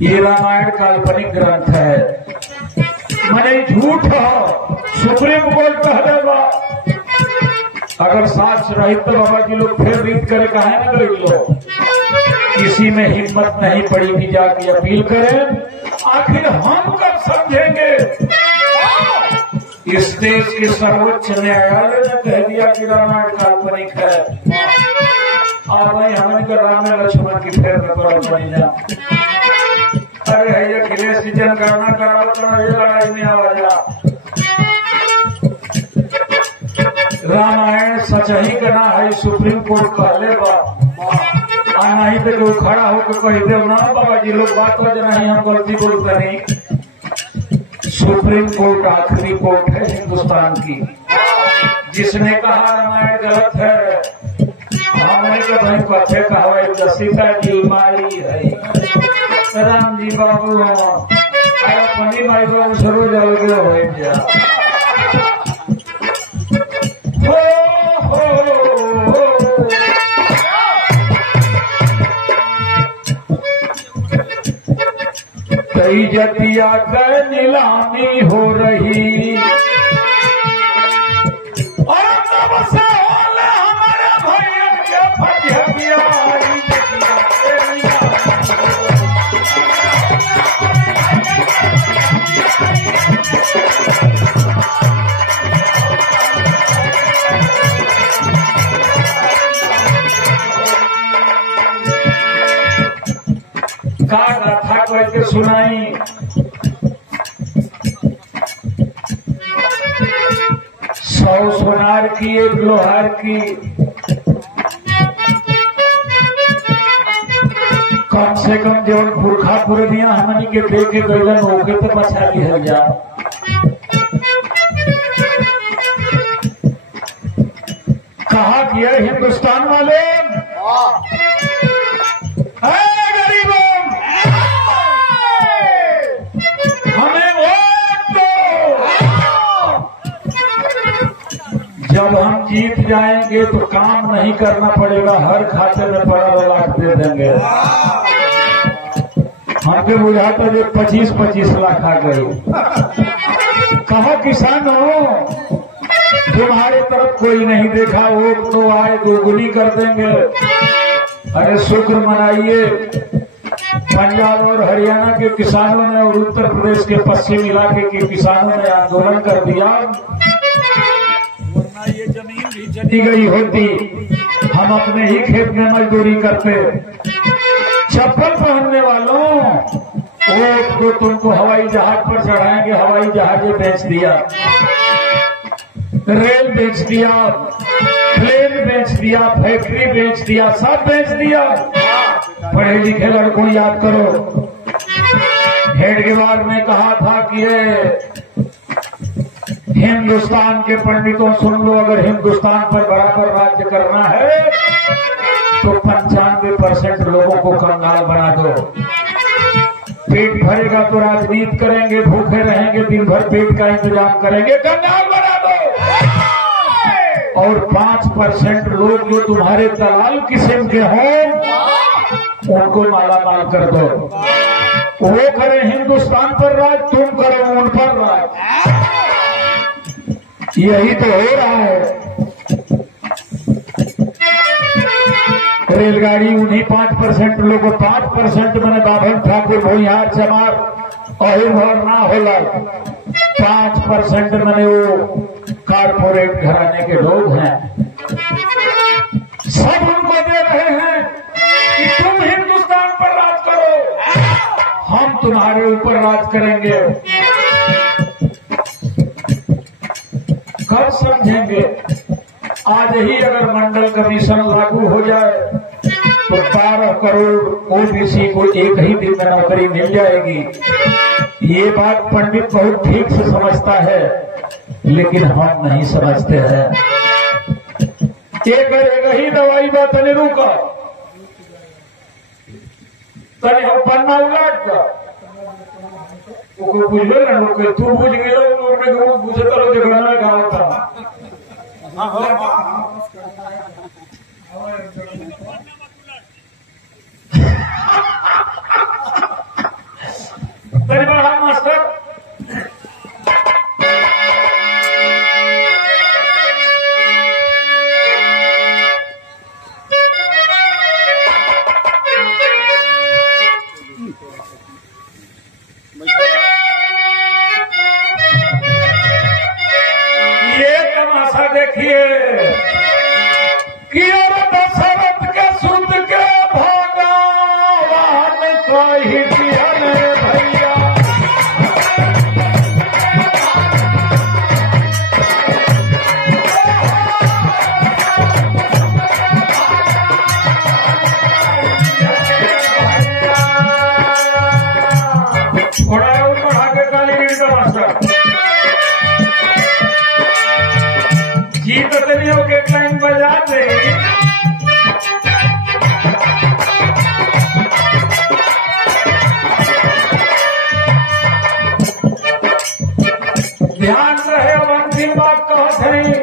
ये रामायण काल्पनिक ग्रंथ है। मैंने झूठ हो सुप्रीम कोर्ट कह देगा। अगर साक्ष्य रहित तो बाबा जी लोग फिर रीत करे कहे न गरीब लोग। किसी में हिम्मत नहीं पड़ी कि जाके अपील करें। आखिर हम कब समझेंगे? इस देश के सर्वोच्च न्यायालय ने कह दिया कि रामायण काल्पनिक है। और भाई हमने का राम लक्ष्मण की फेर में बनी जा। अरे है अखिलेश की जनगणना कराओ तो ये लड़ाई में आवा जा। रामायण सच ही कहना है सुप्रीम कोर्ट कहले बा। नहीं तो जो खड़ा होकर कह दे ना बाबा जी लोग बात वजह नहीं हम गलती बोलते नहीं। सुप्रीम कोर्ट आखिरी कोर्ट है हिंदुस्तान की। जिसने कहा रामायण गलत है हमने के भाई पथे कहा सीता जी माई है राम जी बाबू अपनी माई बाबू शुरू जल गए हो जा। कई जतिया कर नीलामी हो रही और तब से होले हमारे भैया के फटिया का गाथा करके सुनाई। 100 सोनार की 1 लोहार की कम से कम जो पुरखा पुरनिया हमनी के दे के गईलन होके तो बचा लिया जा। कहा किया हिंदुस्तान वाले गरीबों हमें वोट दो। जब हम जीत जाएंगे तो काम नहीं करना पड़ेगा। हर खाते में बड़ा लाख दे देंगे। हमके बुझाता जो 25-25 लाख आ गए। कहा किसान हो तुम्हारे तरफ कोई नहीं देखा वोट तो आए दोगुनी कर देंगे। अरे शुक्र मनाइए पंजाब और हरियाणा के किसानों ने और उत्तर प्रदेश के पश्चिम इलाके के किसानों ने आंदोलन कर दिया। वरना ये जमीन भी चली गई होती। हम अपने ही खेत में मजदूरी करते। चप्पल पहनने वालों वो तुमको हवाई जहाज पर चढ़ाएंगे, हवाई जहाज बेच दिया, रेल बेच दिया, प्लेन बेच दिया, फैक्ट्री बेच दिया, सब बेच दिया। पढ़े लिखे लड़कों याद करो, हेडगेवार ने कहा था कि ये हिंदुस्तान के पंडितों सुन लो, अगर हिंदुस्तान पर बराबर राज्य करना है तो 95% लोगों को कंगाल बना दो। पेट भरेगा तो राजनीति करेंगे, भूखे रहेंगे दिन भर पेट का इंतजाम करेंगे, कंगाल बना दो। और 5% लोग जो तुम्हारे दलाल किस्म के हों उनको माला माल कर दो। वो करें हिंदुस्तान पर राज, तुम करो उन पर राज। यही तो हो रहा है। रेलगाड़ी उन्हीं 5% लोगों, 5% मैंने बाभन ठाकुर भूमिहार चमार और ना होला, 5% मैंने वो कारपोरेट घराने के लोग हैं, सब उनको दे रहे हैं कि तुम हिंदुस्तान पर राज करो, हम तुम्हारे ऊपर राज करेंगे। कब समझेंगे? आज ही अगर मंडल कमीशन लागू हो जाए तो 12 करोड़ ओबीसी को एक ही दिन में नौकरी मिल जाएगी। ये बात पंडित बहुत ठीक से समझता है, लेकिन हम नहीं समझते हैं। एक ही दवाई बा तने रुका, तने हम पन्ना उलाट का बुझे ना लोग, तू बुझ गए बुझे तो जगह गाँव था। तने बड़ा मास्टर देखिए कि दशरथ के सुत के भगवान कही दिहन भैया, बढ़ा के काली मास्टर जीत तनियों के टाइम बजा दे। ध्यान रहे, अब अंतिम बात कहते हैं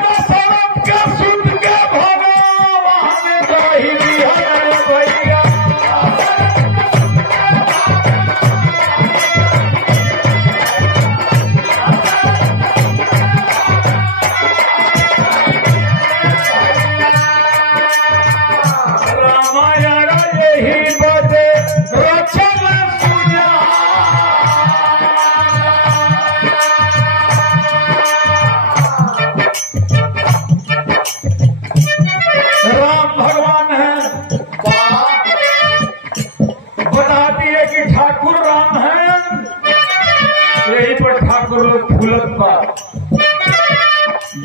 दशरथ के सुत के भगवान कही दिहन भैया,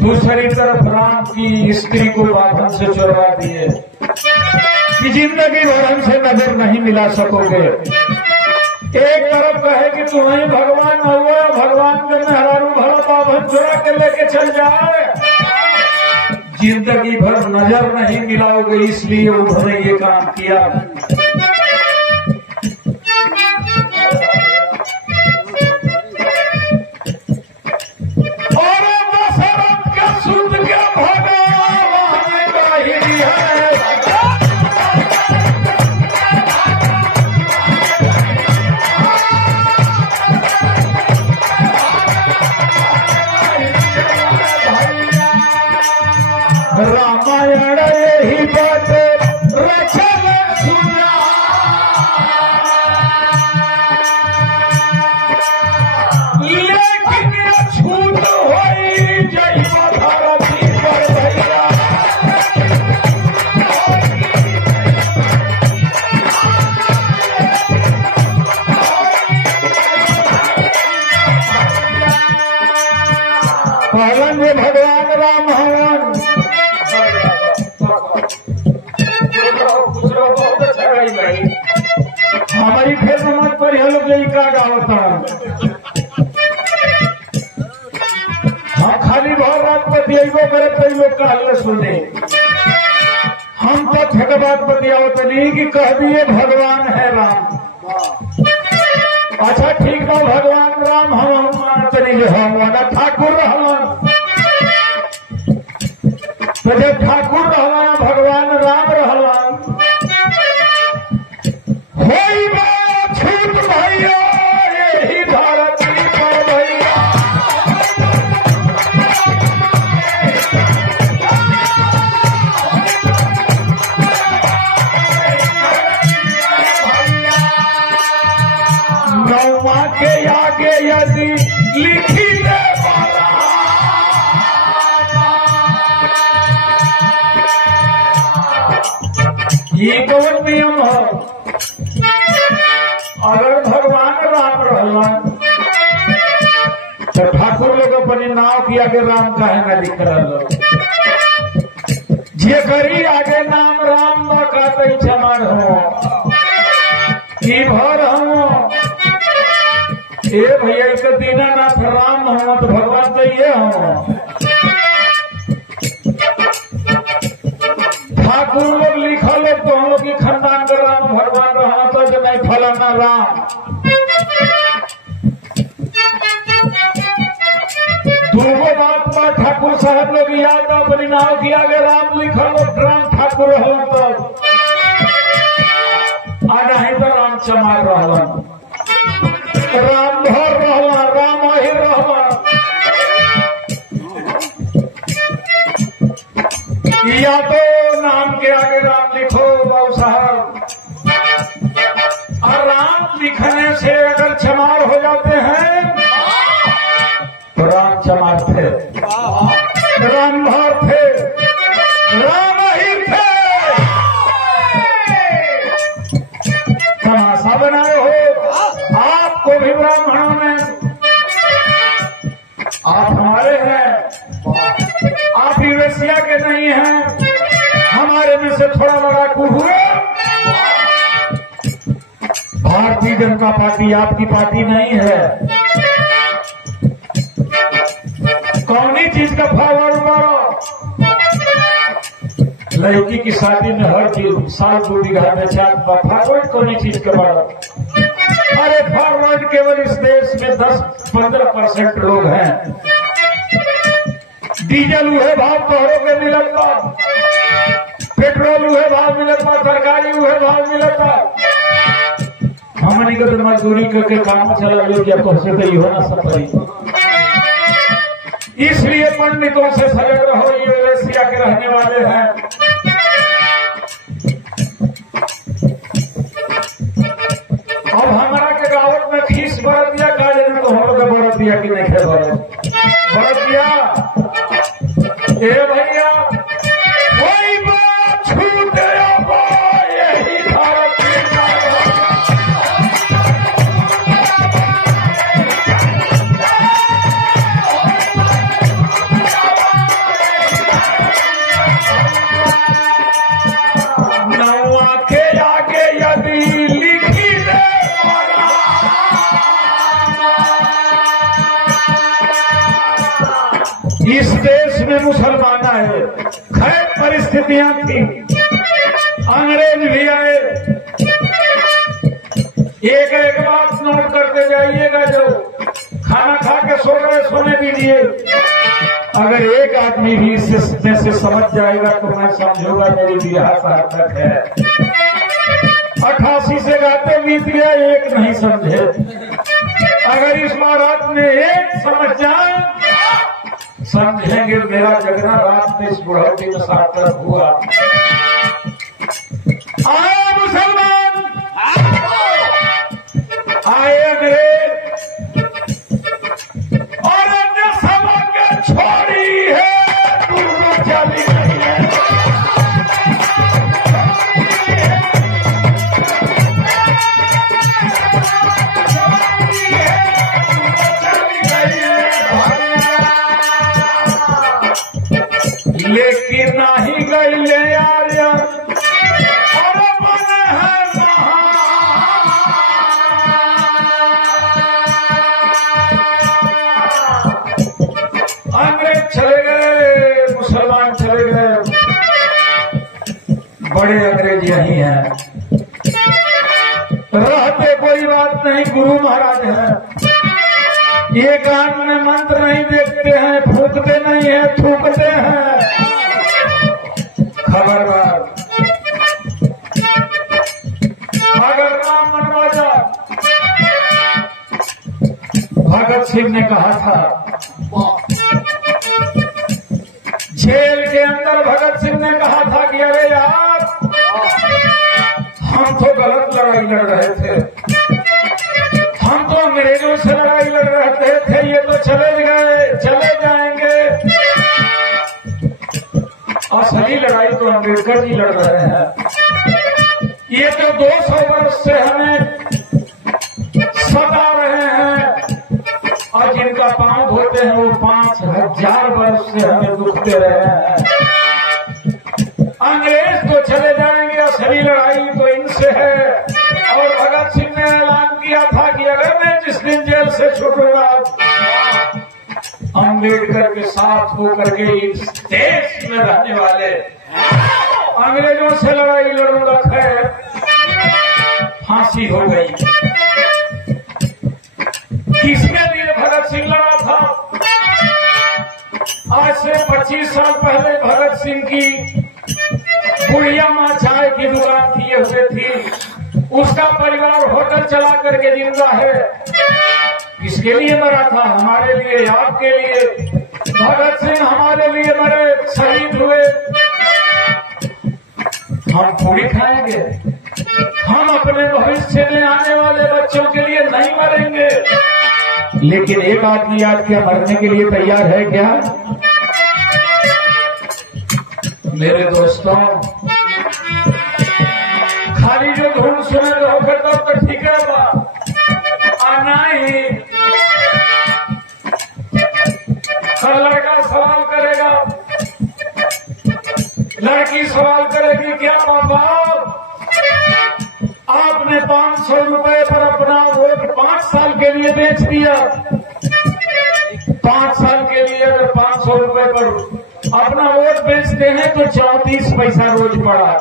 दूसरी तरफ राम की स्त्री को बांधन से चुरा दिए कि जिंदगी भर हमसे नजर नहीं मिला सकोगे। एक तरफ कहे कि तुम्हें भगवान हुआ, भगवान के मेहरारू भरा बांधन चुरा के लेके चल जाए, जिंदगी भर नजर नहीं मिलाओगे, इसलिए उन्होंने ये काम किया। रामायण यही बात रचन सुना, लेकिन छूट होई जय भारती पर भैया। का गावता हम खाली भर रात बतियाबो करे तो लोग कहले सुने हम तो ठेक बात बतियावत नहीं कि कह दिए भगवान है राम। अच्छा ठीक बा भगवान राम हम मानत नहीं हम ठाकुर रहलन तो जब ठाकुर रहलन भगवान राम रहलन होई बा छूट भैया यही धरती पर भैया नौवा के आगे यदि लिखी दे ये कौन नियम हो अगर भगवान राम रहलन तो ठाकुर लोग अपने नाव की आगे राम काहे न लिख रहा जे करी आगे नाम राम न कहते क्षमर हो की भर हो ए भैया इसके दीनानाथ राम हो तो भगवान तो ये हो ठाकुर लोग लिखल लोग तो हम लोग की खानदान का राम भगवान रहा तो जो नहीं फलाना राम दूगो बात पर ठाकुर साहब लोग याद अपनी नाव की आगे राम लिखल लोग राम ठाकुर रहलन तब आ नहीं तो राम चमार रहलन राम भर रहला राम अहिर रहला या तो नाम के आगे राम लिखो बाबू साहब और राम लिखने से अगर चमार हो जाते हैं तो राम चमार थे राम भर थे राम अहिर थे तमाशा बनाए हो आपको भी ब्राह्मणों में आप हमारे हैं आप यूरेशिया के नहीं हैं हमारे में से थोड़ा लड़ाकू हुए भारतीय जनता पार्टी आपकी पार्टी नहीं है कौनी चीज का फॉरवर्ड मारो लड़की की शादी में हर चीज साल 2 बीघा में 4 फॉरवर्ड कौनी चीज का बड़ा अरे फॉरवर्ड केवल इस देश में 10-15% लोग हैं डीजल उहे भाव तोहरों के मिलता पेट्रोल उहे भाव मिलता तरकारी उहे भाव मिलता हमनी को तो मजदूरी करके काम चला लो क्या पहुंचे तो ये होना सब इसलिए पंडितों से सजग रहो ये यूरेशिया के रहने वाले हैं अब हमारा के गाँव में खीस बरत दिया काले में तो हम लोग बरत दिया कि नहीं बरत दिया ए भैया कोई बात छूट यही भारत नौवा के आगे यदि लिखी दे इस देश में मुसलमान आए खैर परिस्थितियां थी अंग्रेज भी आए एक बात नोट करते जाइएगा जो खाना खा के सो रहे सोने दीजिए अगर एक आदमी भी इसमें से समझ जाएगा तो मैं समझूंगा मेरी बिहार सार्थक है 88 से गाते बीत गया एक नहीं समझे अगर इस महाराज में एक समझ जाए समझेंगे मेरा जगना रात में इस बुढ़ौती में सार्थक हुआ आए मुसलमान आए अंग्रेज और अन्य सबक छोड़ी है चली गई है लेकिन नहीं गई आर्य और मन है बड़े अंग्रेज यही हैं, रहते कोई बात नहीं, गुरु महाराज है। ये गान में मंत्र नहीं देखते हैं, फूकते नहीं है, थूकते हैं। खबरदार, अगर राम मनवाजा भगत सिंह ने कहा था, जेल के अंदर भगत सिंह ने कहा था कि अरे यार हम तो गलत लड़ाई लड़ रहे थे, हम तो अंग्रेजों से लड़ाई लड़ रहे थे, ये तो चले गए, चले जाएंगे। असली लड़ाई तो अम्बेडकर जी लड़ रहे हैं। ये तो 200 वर्ष से हमें सता रहे हैं और जिनका पांव धोते हैं वो 5000 वर्ष से हमें दुख दे रहे हैं। अंग्रेज तो चले जाएंगे, असली लड़ाई तो इनसे है। और भगत सिंह ने ऐलान किया था कि अगर मैं जिस दिन जेल से छूटूंगा, अम्बेडकर के साथ होकर के इस देश में रहने वाले अंग्रेजों से लड़ाई लड़ूंगा। खैर फांसी हो गई। किसके लिए भगत सिंह लड़ा था? आज से 25 साल पहले भगत सिंह की बुढ़िया माँ चाय की दुकान किए हुए थी, उसका परिवार होटल चला करके जिंदा है। किसके लिए मरा था? हमारे लिए, आपके लिए। भगत सिंह हमारे लिए मरे, शहीद हुए। हम पूरी खाएंगे, हम अपने भविष्य में आने वाले बच्चों के लिए नहीं मरेंगे। लेकिन एक आदमी आज क्या मरने के लिए तैयार है क्या? मेरे दोस्तों, खाली जो धुन सुने रहो फिर तो ठीक है आना ही। हर लड़का सवाल करेगा, लड़की सवाल करेगी, क्या पापा आपने 500 रुपए पर अपना वोट 5 साल के लिए बेच दिया? 5 साल के लिए अगर 500 रुपए पर अपना वोट बेचते हैं तो 34 पैसा रोज पड़ा।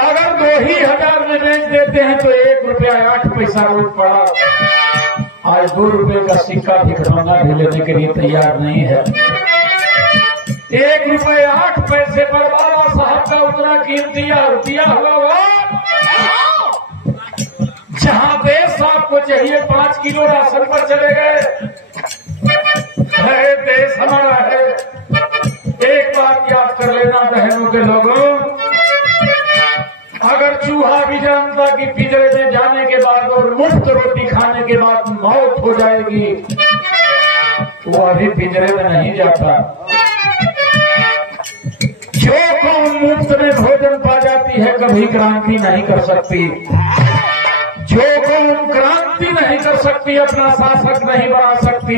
अगर 2000 में बेच देते हैं तो 1 रुपया 8 पैसा रोज पड़ा। आज 2 रुपए का सिक्का भी खिलौना भी लेने के लिए तैयार नहीं है। 1 रुपये 8 पैसे पर बाबा साहब का उतना कीमती दिया हुआ वोट, जहां देश आपको चाहिए 5 किलो राशन पर चले गए। देश हमारा है। एक बात याद कर लेना बहनों के लोगों, अगर चूहा भी जानता कि पिंजरे में जाने के बाद और मुफ्त रोटी खाने के बाद मौत हो जाएगी, वो अभी पिंजरे में नहीं जाता। जो कौम मुफ्त में भोजन पा जाती है कभी क्रांति नहीं कर सकती। जो कौम क्रांति नहीं कर सकती, अपना शासक नहीं बना सकती।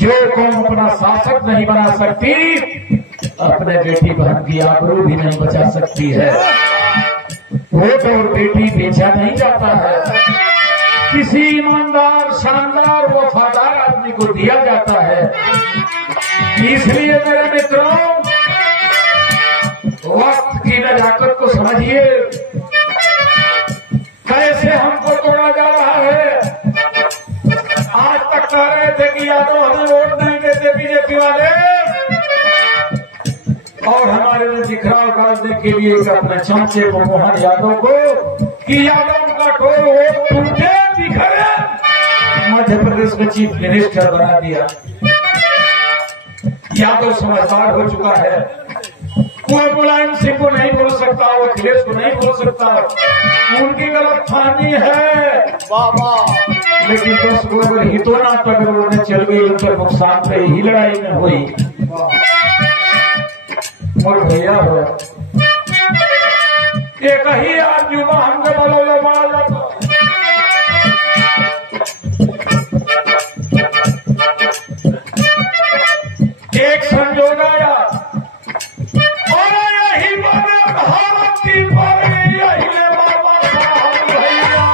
जो कौम अपना शासक नहीं बना सकती, अपने बेटी बहन की आबरू भी नहीं बचा सकती है। वोट और बेटी बेचा नहीं जाता है, किसी ईमानदार, शानदार, वफादार आदमी को दिया जाता है। इसलिए मेरे मित्रों, वक्त की नजाकत को समझिए। कैसे हमको तोड़ा जा रहा है। आज तक कह रहे थे कि यादव हमें वोट नहीं देते बीजेपी वाले, और हमारे में दिखराव डालने के लिए अपने चाचे को, मोहन यादव को, कि यादव का टोल वोट टूटे बिखरे, मध्य प्रदेश में चीफ मिनिस्टर बना दिया। यादव समझदार हो चुका है। वो मुलायम सिंह को नहीं बोल सकता, वो अखिलेश को नहीं बोल सकता, उनकी गलत फहमी है बाबा। लेकिन 10 गो हितों ना तक उन्होंने चल गई, उनके नुकसान पे ही लड़ाई में हुई। और भैया हो एक ही आज युवा हमके बोलो मारा एक संजोग आया और यही बने भारत की बड़ी यही बाबा साहब भैया।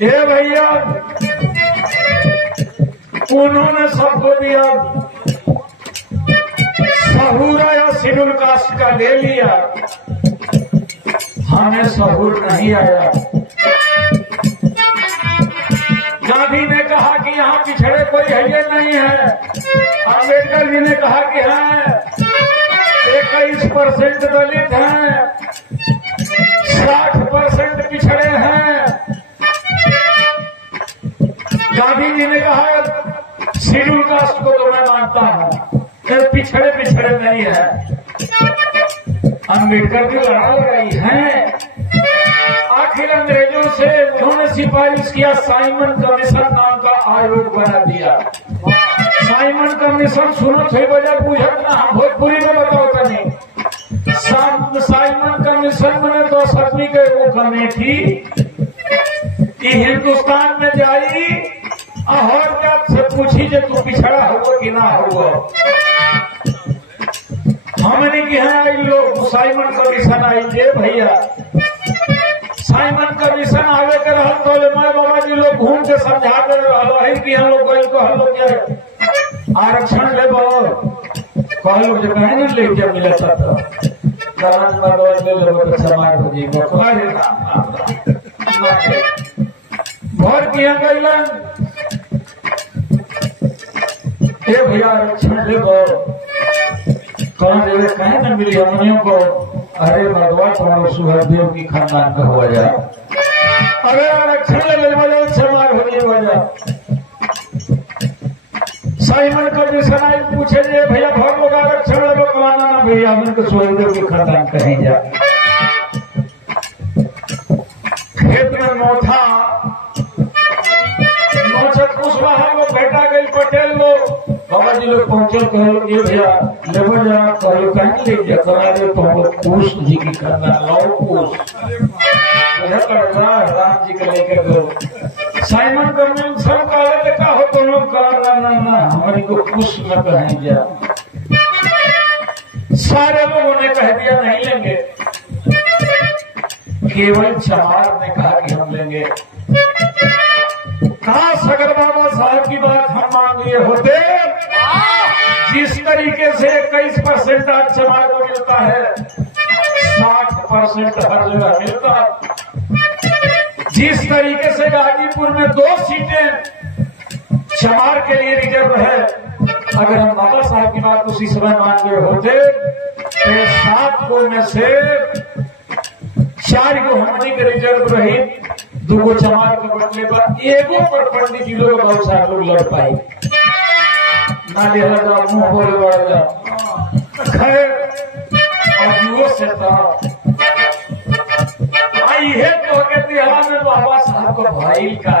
ये भैया उन्होंने सबको दिया, सहूरा या शेड्यूल कास्ट का ले लिया, हमें सहूर नहीं आया। गांधी ने कहा कि यहाँ पिछड़े कोई है ये नहीं है, अम्बेडकर जी ने कहा कि है 21% दलित हैं, 60% पिछड़े हैं। गांधी जी ने कहा शेड्यूल कास्ट को तो मैं मानता हूँ, पिछड़े पिछड़े नहीं है। अम्बेडकर जी लड़ाई है, आखिर अंग्रेजों से उन्होंने सिफारिश किया, साइमन कमीशन नाम का आयोग बना दिया। साइमन कमीशन सुनो छह बजे पूछत ना, भोजपुरी में बताओ तनी। साइमन कमीशन में 2 आदमी के वो कमेटी कि हिंदुस्तान में जाई और जात से पूछी जे तू पिछड़ा हुआ कि ना हुआ। हमने कि है लोग साइमन कमीशन आई जे भैया, साइमन कमीशन आगे के रहल तो मैं बाबा जी लोग घूम के समझा दे रहा कि हम लोग आरक्षण ले कह लोग जो कहे ना ले जब मिलता था समाज हो जी भर किया गैलन भैया आरक्षण ले कौन जगह कहे ना मिली हमनियों को। अरे भगवान तुम्हारा सुहदेव की खानदान का हो जाए, अगर आरक्षण ले वजह समाज हो जाए वजह। साइमन कमीशन आई पूछे जे भैया भर लोग आरक्षण ले कमाना ना भैया हमने तो सुहदेव की खानदान कहीं जा। खेत में नौथा नौचत कुशवाहा लोग भेटा गई, पटेल लोग बाबा जी लोग पहुंचे, कहो ये भैया लेबर जरा कहो कहीं ले जा करा दे तो कुश जी की करना लाओ कुश राम जी के लेकर गो। साइमन कमीशन कहे का हो तो लोग कहा ना हमारी को कुश में कहीं जा। सारे लोगों ने कह दिया नहीं लेंगे, केवल चमार ने कहा कि हम लेंगे। काश अगर बाबा साहब की बात हम मान लिए होते, जिस तरीके से 21% आज चमार को मिलता है 60% हर जगह मिलता, जिस तरीके से गाजीपुर में 2 सीटें चमार के लिए रिजर्व है, अगर हम बाबा साहब की बात उसी समय मान लिए होते तो 7 को में से 4 को हमने के रिजर्व रही, 2 को चमार के बदले पर एगो पर पंडित जी लोग बहुत सारे लोग लड़ पाए ना ले मुंह बोले वाला खैर अजुओ से था आई है तो कहते में बाबा साहब का भाई का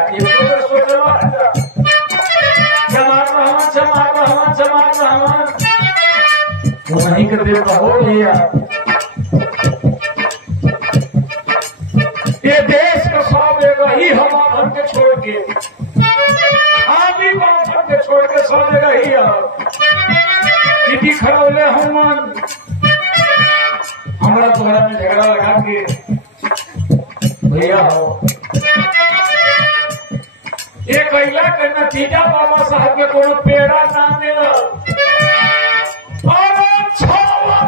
चमार वहीं के देव हो भैया। ये देश का सब वही हम भर के छोड़ के आदि भर के छोड़ के सब जगह ही खड़ौले हनुमान हमारा तुम्हारा में झगड़ा लगा के भैया हो ये कैला के नतीजा बाबा साहब के कोनो पेड़ा ना मिला और 6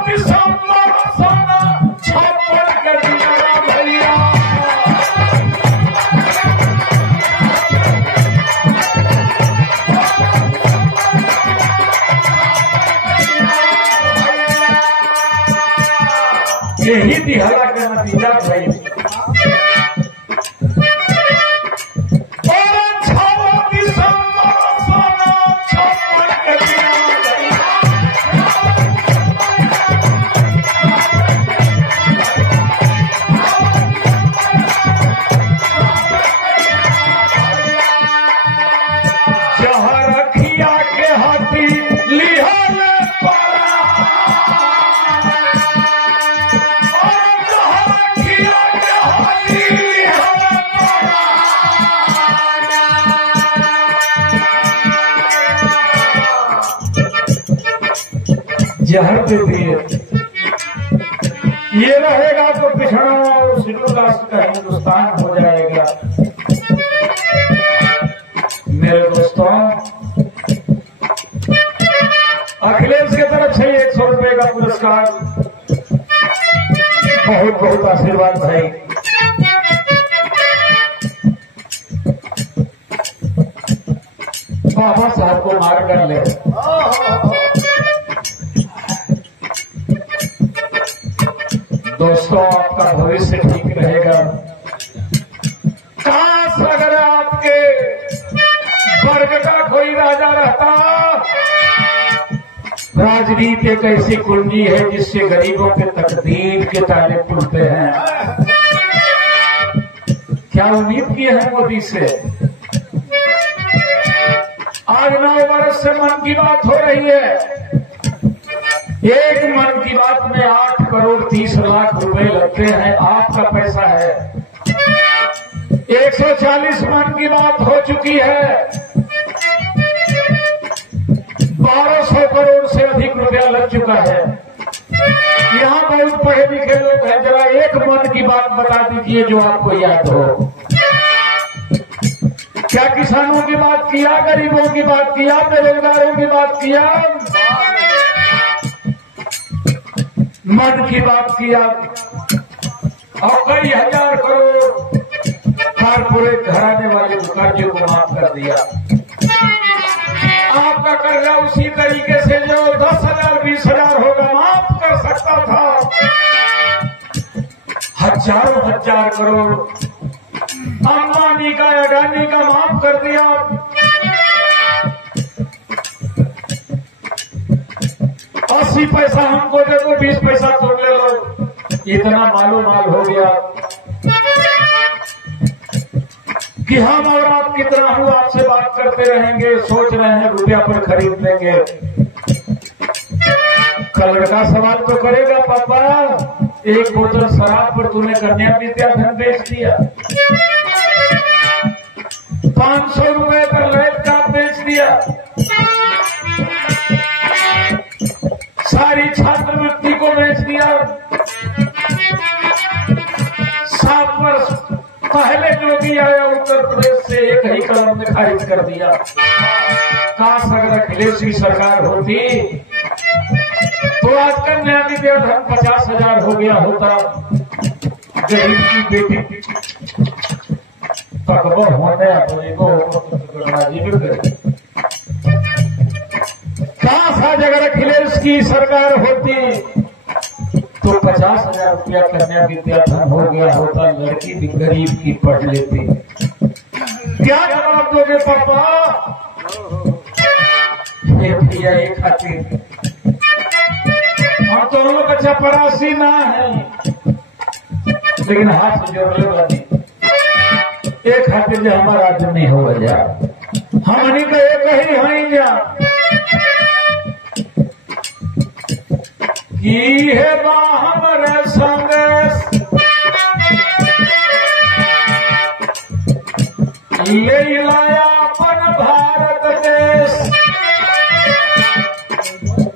दिसंबर साना 56 के दिया भैया। यही दिहाड़ा का नतीजा भाई। जहर दे दिए ये रहेगा तो पिछड़ा और शेड्यूल कास्ट का हिंदुस्तान हो जाएगा। मेरे दोस्तों, अखिलेश की तरफ से 100 रुपए का पुरस्कार। बहुत बहुत आशीर्वाद भाई। बाबा साहब को मार कर ले। दोस्तों, आपका भविष्य ठीक रहेगा। काश अगर आपके वर्ग का कोई राजा रहता। राजनीति एक ऐसी कुंजी है जिससे गरीबों के तकदीर के ताले खुलते हैं। क्या उम्मीद की है मोदी से? आज 9 वर्ष से मन की बात हो रही है। एक मन की बात में 8 करोड़ 30 लाख रुपए लगते हैं। आपका पैसा है। 140 मन की बात हो चुकी है। 1200 करोड़ से अधिक रुपया लग चुका है। यहाँ बहुत पढ़े लिखे लोग हैं। जरा एक मन की बात बता दीजिए जो आपको याद हो। क्या किसानों की बात किया, गरीबों की बात किया, बेरोजगारों की बात किया, मन की बात किया? और कई हजार करोड़ कारपोरेट घराने वाले कर्जे को माफ कर दिया। आपका कर्जा उसी तरीके से जो 10,000 20,000 होगा माफ कर सकता था, हजारों हजार करोड़ अंबानी का, अडानी का माफ कर दिया। 80 पैसा हमको दे दो, 20 पैसा तुम ले लो। इतना मालूम माल हो गया कि हम और आप कितना हूँ आपसे बात करते रहेंगे। सोच रहे हैं रुपया पर खरीद लेंगे। कल लड़का सवाल तो करेगा, पापा एक बोतल शराब पर तूने कन्या विद्याधन बेच दिया, 500 रुपए पर लैपटॉप बेच दिया, सारी छात्रवृत्ति को बेच दिया। 7 वर्ष पहले योगी आया उत्तर प्रदेश से, एक ही कदम में खारिज कर दिया। काश अगर अखिलेश की सरकार होती तो आज कन्या विद्याधन 50,000 हो गया होता। गरीब की बेटी तकबो होने काश आज अगर अखिलेश की सरकार होती तो 50,000 रुपया कन्या विद्याधन हो गया होता। लड़की भी गरीब की पढ़ लेती। क्या जवाब दोगे पापा? ये भैया एक खातिर हम तो हम लोग अच्छा परासी ना है, लेकिन हाथ से जोड़ ले बानी एक खातिर जो हमारा आदमी हो जा, हमनी का एक ही है जा की है बा हमारे संदेश ले लाया अपन भारत देश।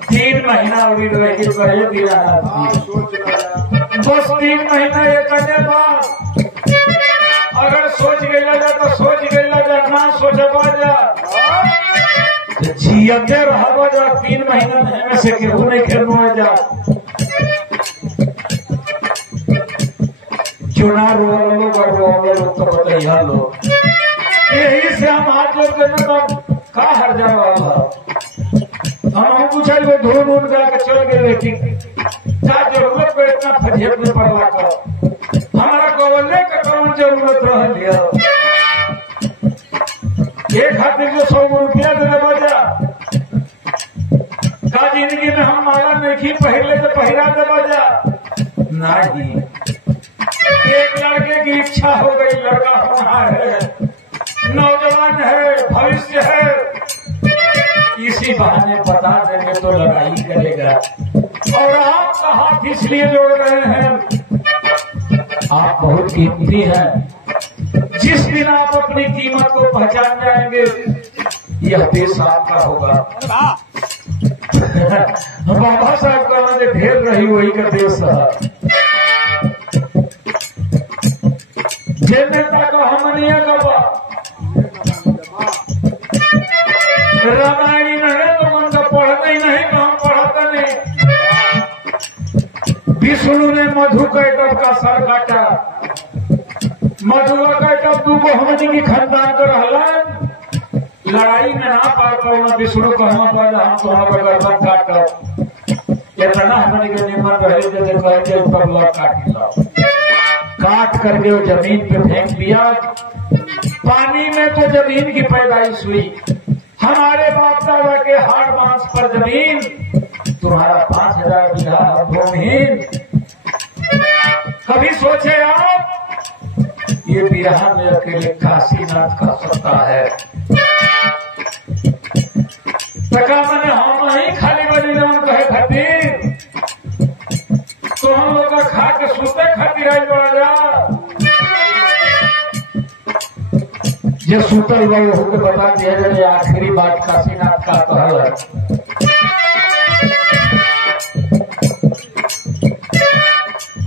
3 महीना उड़ी रही करे दिया, बस 3 महीना ये करने बाद अगर सोच गया जा तो सोच गया जा, ना सोचबा जा जियते रहा जा। 3 महीना में से केहू नहीं खेलना जा। चुनाव लोग तो बताइए लोग, यही से हम हाथ जोड़ के का हर जा वाला हम पूछा वो धूम उन के चल गए कि क्या जरूरत पे इतना फजेब में पड़वा कर हमारा गवर्ने का कौन जरूरत रह लिया। एक खातिर जो 100 रुपया दे बजा का जिंदगी में हम माला नहीं पहले तो पहिरा दे बजा नहीं। एक लड़के की इच्छा हो गई, लड़का होना है, नौजवान है, भविष्य है, इसी बहाने बता देंगे तो लड़ाई करेगा। और आपका हाथ इसलिए जोड़ रहे हैं, आप बहुत कीमती हैं। जिस दिन आप अपनी कीमत को पहचान जाएंगे यह देश आपका होगा। बाबा साहब का मैंने ढेर रही वही का देश है। जे नेता को हमनिया का रामायण है तो उनका पढ़ते ही नहीं तो हम पढ़ाते नहीं। विष्णु ने मधु कैटव का सर काटा, मधु कैटव तू को हमनी की खानदान कर हलन लड़ाई में ना पार पाऊंगा। विष्णु को हम हम तुम्हारा गर्दन काटो इतना हमने के निमन रहे जैसे कहते ऊपर लौट काट लाओ। काट करके वो जमीन पे फेंक दिया। पानी में तो जमीन की पैदाइश हुई। हमारे बाप दादा के हाड़ मांस पर जमीन, तुम्हारा 5000 बीघा भूमिहीन। कभी सोचे आप ये बिहार में अकेले काशीनाथ का सत्ता है। तका मैंने हम ही खाली बलिदान कहे खातिर तो हम लोग का खा के सुते खातिर आई पड़ा जा। ये सूतल वाले होकर बता दिया जाए आखिरी बात काशीनाथ का कहल है।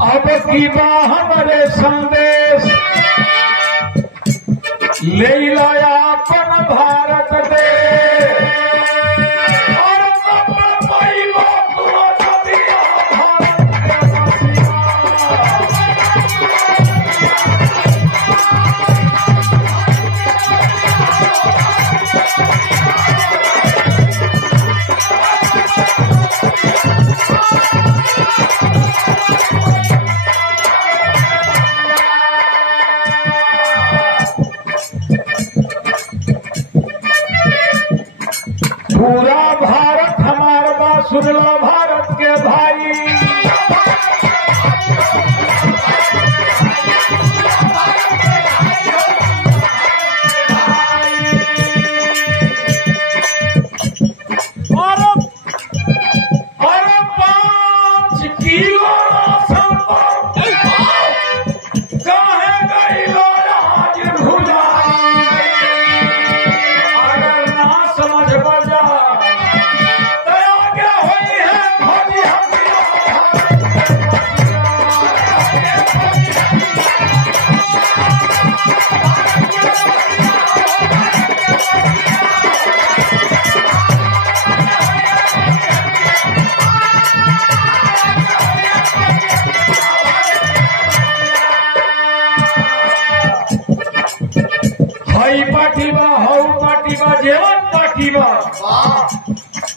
अब की हमारे संदेश ले लाया अपन भारत दे पूरा भारत हमारा बात सुन लो भारत के भाई। और 5 किलो काहे गई लो हाजिर भूला। अगर ना समझ बजा जेवन पार्टी बा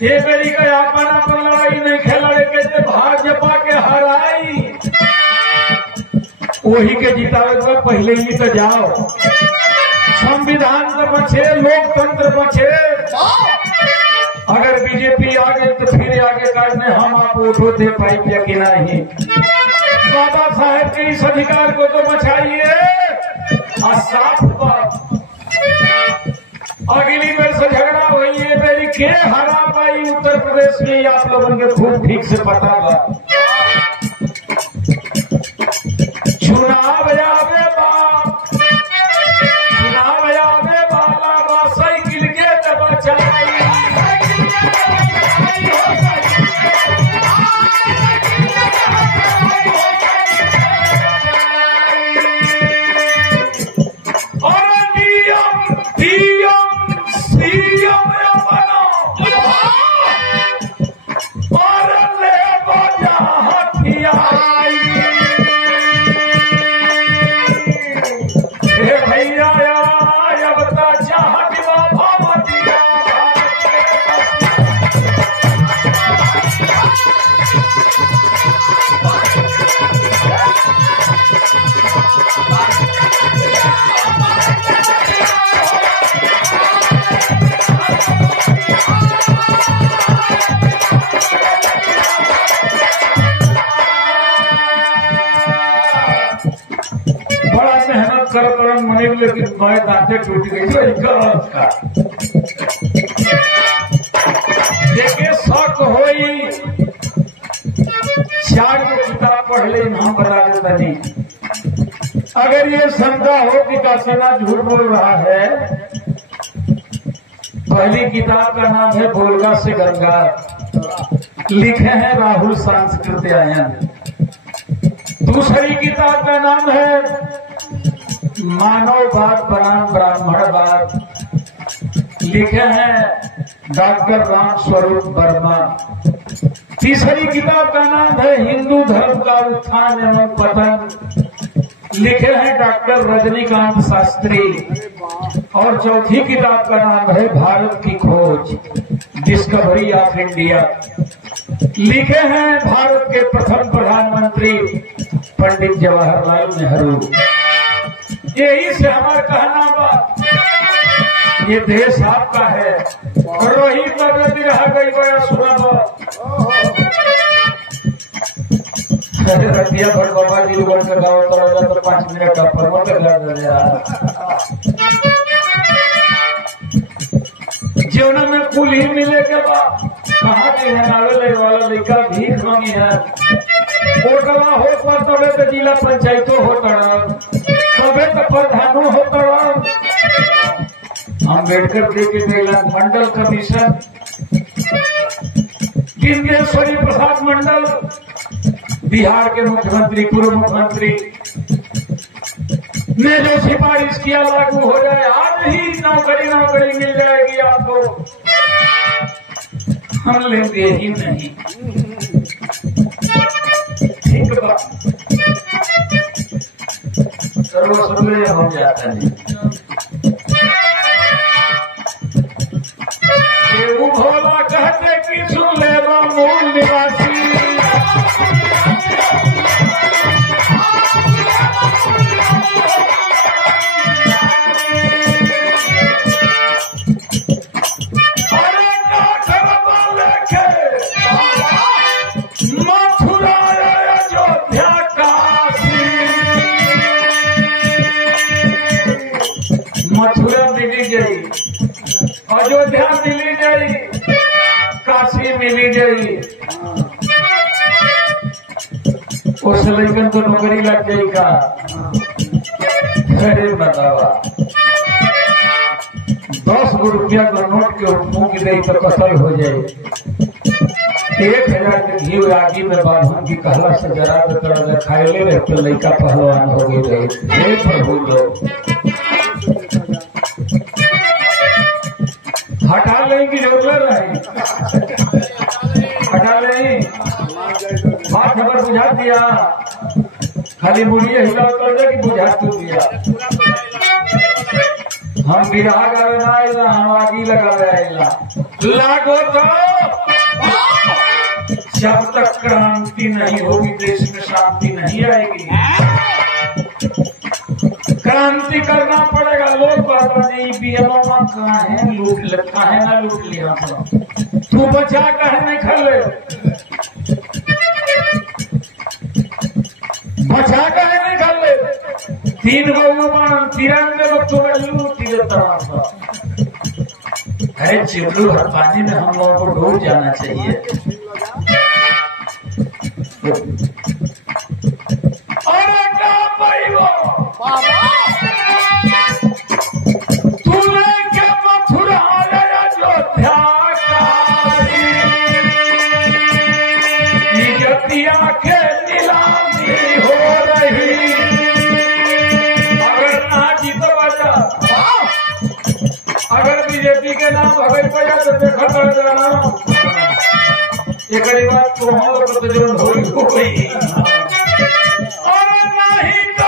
ये मेरी का अपन अपन लड़ाई नहीं खेला के भाजपा के हराई वही के जितावे तो पहले ही तो जाओ। संविधान से बचे, लोकतंत्र बचे। अगर बीजेपी आगे तो फिर आगे करने हम आप वोटो दे पाएंगे कि नहीं। बाबा साहेब के इस अधिकार को तो बचाइए। और साफ बात अगली बार से झगड़ा हुई है मेरी के हरा पाई उत्तर प्रदेश में आप लोगों के खूब ठीक से पता बा। चुनाव आवे बा, चुनाव आवे वाला बा साइकिल के दबा चलाई। और लेकिन मैं दांते टूट गई तो देखिए शक होई 4 किताब पढ़ ले नाम बता देता नहीं। अगर ये शंका हो कि काशीनाथ झूठ बोल रहा है, पहली किताब का नाम है बोलगा से गंगा, लिखे हैं राहुल सांस्कृत्यायन। दूसरी किताब का नाम है मानववाद बनाम ब्राह्मणवाद, लिखे हैं डॉक्टर राम स्वरूप वर्मा। तीसरी किताब का नाम है हिंदू धर्म का उत्थान एवं पतन, लिखे हैं डॉक्टर रजनीकांत शास्त्री। और चौथी किताब का नाम है भारत की खोज, डिस्कवरी ऑफ इंडिया, लिखे हैं भारत के प्रथम प्रधानमंत्री पंडित जवाहरलाल नेहरू। यही से हमारा कहना बा, ये देश आपका है। रही तबीयत रह गई बया सुना रतिया भर बाबा जी लोगों का गाँव तो 5 मिनट का प्रमोट जीवन में कुल ही मिले के बाद कहाँ के है नावे वाला लड़का भीख मांगी है। कोटवा हो पर तबे तो जिला पंचायतों होता तबे तो प्रधानों होता। अम्बेडकर जी के बेला मंडल कमीशन, गिंगेश्वरी प्रसाद मंडल बिहार के मुख्यमंत्री, पूर्व मुख्यमंत्री ने जो सिफारिश किया लागू हो जाए, आज ही नौकरी मिल जाएगी आपको। हम लेंगे ही नहीं। ठीक बात सर्वसुल्य हो जाता है। भोला कहते कि सुन ले मूल निवासी, मथुरा मिली गई, अयोध्या मिली गई, काशी मिली गई। उस लड़कन तो नौकरी लग गई का? अरे बतावा 10 रुपया का नोट के फूंक दे तो कतल हो जाए। 1000 के घी आगी में बांधन की कहला से जरा तो खाए ले तो लड़का पहलवान हो गई। प्रभु लोग हटा लेंगी जरूरत नहीं, हटा लेंगी। बात खबर बुझा दिया, खाली बुढ़िया हिला कर दे कि बुझा तू दिया। हम बिरहा गाना हम आगी लगा रहेगा लागो तो जब तक क्रांति नहीं होगी देश में शांति नहीं आएगी। क्रांति करना पड़ेगा। लोग कहते नहीं बीएमओ कहाँ है, लूट लगता है ना लूट लिया तू बचा कहे नहीं खले, बचा कहे नहीं खले। 3 गो 93 वक्त लूट देता है। चिल्लू हर पानी में हम लोगों को डूब जाना चाहिए। अरे क्या भाई वो तूने क्या मथुरा अयोध्या इज्जतिया के नीलामी हो रही। अगर ना जीतो बजा, अगर बीजेपी के नाम भगत बजा तो देखा कर जाना। एक बात तो हो तो जरूर हो गई। और नहीं तो